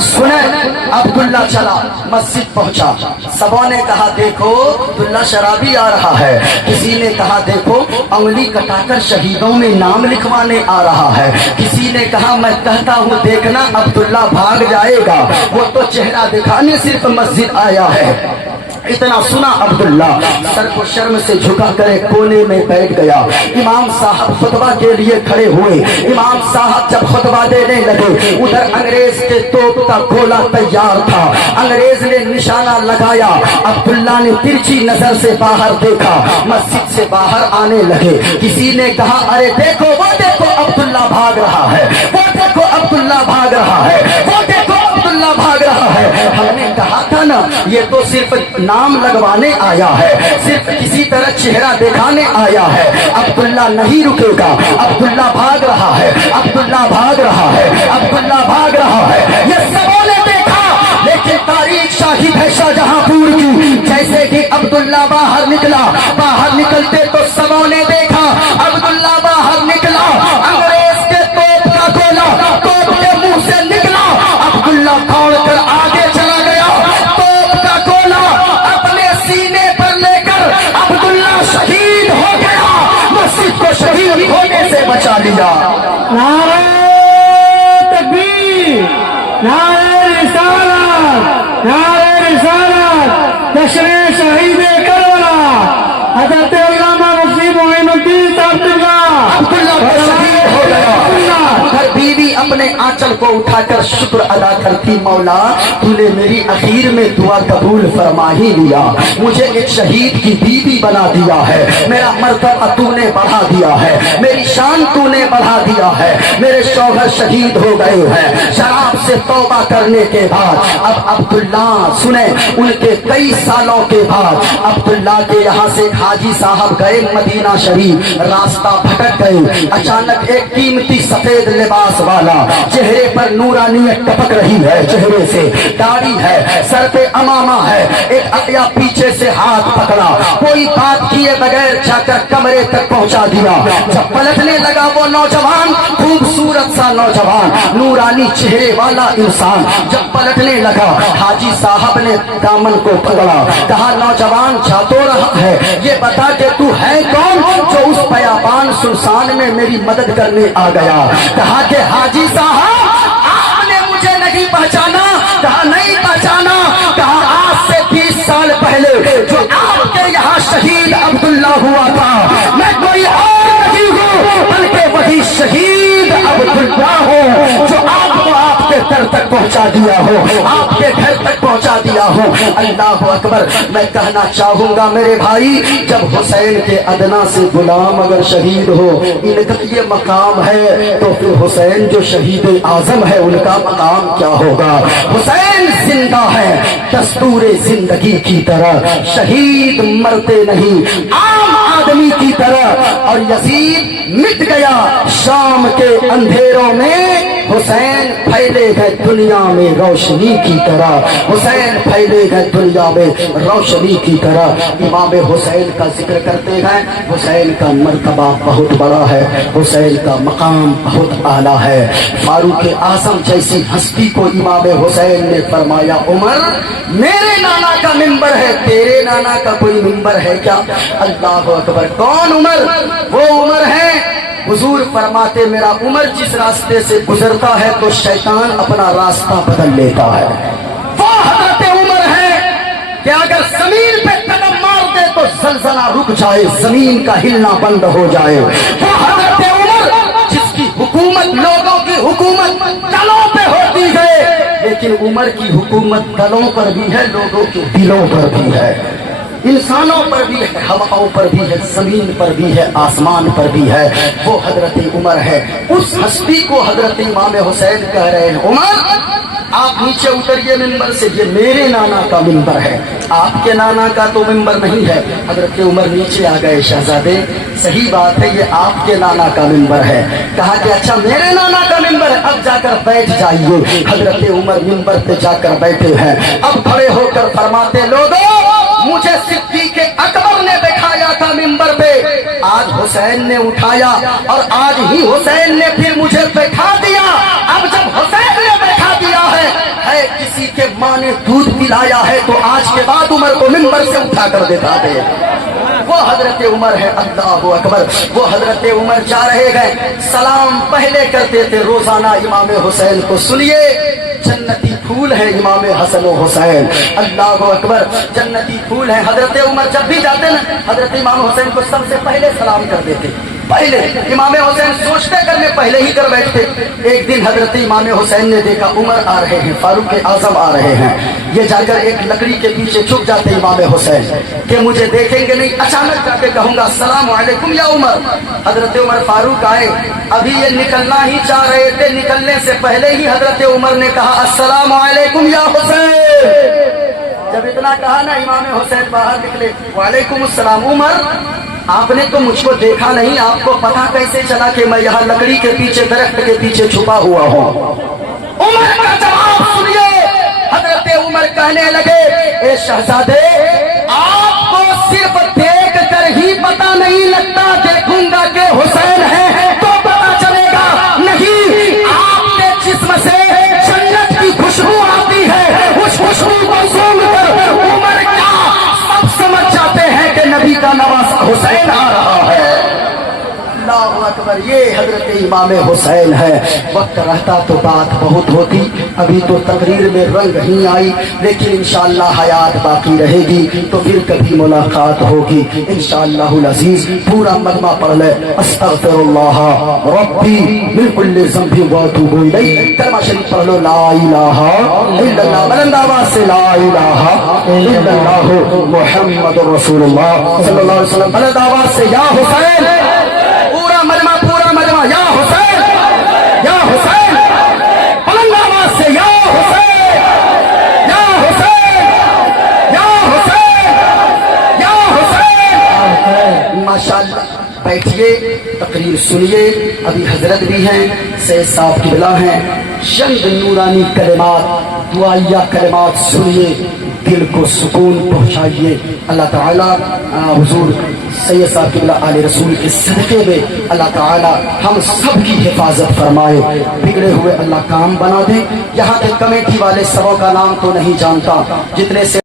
सुने, अब्दुल्ला चला, मस्जिद पहुंचा, सबों ने कहा देखो अब्दुल्ला शराबी आ रहा है, किसी ने कहा देखो उंगली कटाकर शहीदों में नाम लिखवाने आ रहा है, किसी ने कहा मैं कहता हूँ देखना अब्दुल्ला भाग जाएगा, वो तो चेहरा दिखाने सिर्फ मस्जिद आया है। इतना सुना अब्दुल्ला सर को शर्म से झुका कर कोने में बैठ गया। इमाम साहब खुतबा के लिए खड़े हुए। इमाम साहब जब खुतबा देने लगे, उधर अंग्रेज के तोप का गोला तैयार था, अंग्रेज ने निशाना लगाया। अब्दुल्ला ने तिरछी नजर से बाहर देखा, मस्जिद से बाहर आने लगे। किसी ने कहा अरे देखो वो देखो अब्दुल्ला भाग रहा है, वो देखो अब्दुल्ला भाग रहा है, वो देखो अब्दुल्ला भाग रहा है। हमने कहा था ना ये तो सिर्फ नाम लगवाने आया है, सिर्फ किसी तरह चेहरा दिखाने आया है। अब्दुल्ला नहीं रुकेगा, अब्दुल्ला भाग रहा है, अब्दुल्ला भाग रहा है, अब्दुल्ला भाग रहा है। ये सबों ने देखा, लेकिन तारीख शाहिद है शाहजहांपुर की। जैसे कि अब्दुल्ला बाहर निकला, बाहर निकलते तो सबों ने देखा अब्दुल्ला बाहर निकला, अंग्रेज के तोप का गोला तोप के मुंह से निकला। अब्दुल्ला दौड़ कर आगे चला गया, तोप का गोला अपने सीने पर लेकर अब्दुल्ला शहीद हो गया, मस्जिद को शहीद होने से बचा लिया। नारे तकबीर, नारे रिसालत, नारे रिसालत, जश्न शहीद करबला हज़रत अल्लामा मुफ्ती मोइनुद्दीन साहब का अब्दुल्ला शहीद हो गया। उधर बीवी अपने आंचल को उठाकर शुक्र अदा करती, मौला तूने मेरी आखिर में दुआ कबूल फरमा ही लिया, मुझे एक शहीद की बीवी बना दिया है, मेरा मर्तबा तूने बढ़ा दिया है, मेरी शान तूने बढ़ा दिया है, मेरे शौहर शहीद हो गए हैं शराब से तौबा करने के बाद। अब अब्दुल्ला सुने, उनके कई सालों के बाद अब्दुल्ला के यहाँ से हाजी साहब गए मदीना शरीफ, रास्ता भटक गए, अचानक एक कीमती सफेद लिबास वाला, चेहरे पर नूरानियत टपक रही है, चेहरे से दाढ़ी है, सर पे अमामा है, एक अतिया पीछे से हाथ पकड़ा, कोई बात किए बगैर जाकर कमरे तक पहुंचा दिया। जब पलटने लगा वो नौजवान, खूबसूरत सा नौजवान, नूरानी चेहरे वाला इंसान, जब पलटने लगा हाजी साहब ने दामन को पकड़ा, कहा नौजवान जा तो रहा है, ये बता के तू है कौन जो उस बयाबान सुनसान में मेरी मदद करने आ गया। कहा कि हाजी साहब आपने मुझे नहीं पहचाना, कहा नहीं पहचाना, कहा आज से 20 साल पहले जो आपके यहाँ शहीद अब्दुल्ला हुआ था, मैं कोई और नहीं हूँ बल्कि वही शहीद अब्दुल्ला हूँ जो आपको आपके दर तक पहुँचा दिया हो, आपके घर तक पहुँचा दिया हो। अल्लाह अकबर। मैं कहना चाहूंगा मेरे भाई, जब हुसैन के अदना से गुलाम अगर शहीद हो, इनका ये मकाम है, तो फिर हुसैन जो शहीद आजम है उनका मकाम क्या होगा। हुसैन जिंदा है दस्तूरे जिंदगी की तरह, शहीद मरते नहीं आम आदमी की तरह, और यजीद मिट गया शाम के अंधेरों में, हुसैन फैले गए दुनिया में रोशनी की तरह, हुसैन फैले गए दुनिया में रोशनी की तरह। इमाम हुसैन का जिक्र करते हैं, हुसैन का मर्तबा बहुत बड़ा है, हुसैन का मकाम बहुत आला है। फारूक आजम जैसी हस्ती को इमाम हुसैन ने फरमाया, उमर मेरे नाना का मिंबर है, तेरे नाना का कोई मिंबर है क्या। अल्लाह अकबर। कौन उमर? वो उमर है हुजूर फरमाते, मेरा उमर जिस रास्ते से गुजरता है तो शैतान अपना रास्ता बदल लेता है। वो हजरत उमर है कि अगर जमीन पे कदम मार दे तो जलजला रुक जाए, जमीन का हिलना बंद हो जाए। वो हजरत उमर जिसकी हुकूमत लोगों की हुकूमत दलों पे होती है, लेकिन उमर की हुकूमत दलों पर भी है, लोगों के दिलों पर भी है, इंसानों पर भी है, हवाओं पर भी है, जमीन पर भी है, आसमान पर भी है। वो हजरत उमर है। उस हस्ती को हजरत इमाम हुसैन कह रहे हैं, उमर आप नीचे उतरिए मिंबर से, ये मेरे नाना का मिंबर है, आपके नाना का तो मिंबर नहीं है। हजरत उमर नीचे आ गए, शहजादे सही बात है ये आपके नाना का मिंबर है। कहा कि अच्छा मेरे नाना का मिंबर है, अब जाकर बैठ जाइए। हजरत उमर मिंबर पे जाकर बैठे हैं। अब खड़े होकर फरमाते, लोगों मुझे सिद्दीक़ अकबर ने बैठाया था मिंबर पे, आज हुसैन ने उठाया और आज ही हुसैन ने फिर मुझे बैठा दिया। अब जब हुसैन ने बैठा दिया है किसी के माँ ने दूध पिलाया है तो आज के बाद उमर को मिंबर से उठा कर देता दे। वो हजरत उमर है। अल्लाह अकबर। वो हजरत उमर जा रहे गए, सलाम पहले करते थे रोजाना इमाम हुसैन को। सुनिए, जन्नती फूल है इमाम हसन और हुसैन। अल्लाह अकबर। जन्नती फूल है। हजरत उमर जब भी जाते ना, हजरत इमाम हुसैन को सबसे पहले सलाम कर देते। पहले इमाम हुसैन सोचते करने पहले ही कर बैठते। एक दिन हजरत इमाम हुसैन ने देखा उमर आ रहे हैं, फारूक आजम आ रहे हैं। ये जाकर एक लकड़ी के पीछे छुप जाते इमाम हुसैन कि मुझे देखेंगे नहीं। अचानक जाके कहूंगा अस्सलाम वालेकुम या उमर। हजरत उमर फारूक आए, अभी ये निकलना ही चाह रहे थे, निकलने से पहले ही हजरत उमर ने कहा अस्सलाम वालेकुम या हुसैन। जब इतना कहा ना, इमाम हुसैन बाहर निकले, वालेकुम अस्सलाम। उमर आपने तो मुझको देखा नहीं, आपको पता कैसे चला कि मैं यहाँ लकड़ी के पीछे दरख्त के पीछे छुपा हुआ हूँ। उमर का जवाब सुनिए। हजरत उमर कहने लगे, ए शहजादे आपको सिर्फ देख कर ही पता नहीं लगता, देखूंगा कि हुसैन है तो पता चलेगा। नहीं, आपके जिस्म से जन्नत की खुशबू आती है, उस खुशबू को सूंघकर उमर क्या सब समझ जाते हैं कि नबी का नवासा हुसैन आ रहा है। अल्लाहु अकबर। ये हजरत इमाम हुसैन है। वक्त रहता तो बात बहुत होती, अभी तो तकरीर में रंग नहीं आई, लेकिन इंशाअल्लाह हयात बाकी रहेगी तो फिर कभी मुलाकात होगी इंशाअल्लाहुल अजीज। पूरा मजमा पढ़ ले, अस्तगफिरुल्लाह रब्बी मिन कुल्ली ज़ंबि व अतूबु इलैह। कलमा शरीफ पढ़ लो, ला इलाहा इल्लल्लाह, बुलंद आवाज से ला इलाहा इल्लल्लाह मुहम्मदुर रसूलुल्लाह सल्लल्लाहु अलैहि वसल्लम। बुलंद आवाज से या हुसैन, पूरा मजमा या हुसैन, या हुसैन, बुलंद आवाज से या हुसैन, या हुसैन, या हुसैन, या हुसैन। माशाअल्लाह, बैठिए, तकरीर सुनिए। अभी हजरत भी हैं, सैयद साहब किबला हैं। चंद नूरानी कलिमात, दुआया कलिमात सुनिए, दिल को सुकून पहुंचाइए। अल्लाह ताला हुजूर सैयद साहब किबला आले रसूल के सदके में अल्लाह ताला हम सब की हिफाजत फरमाए, बिगड़े हुए अल्लाह काम बना दे। यहाँ के कमेटी वाले सबों का नाम तो नहीं जानता, जितने से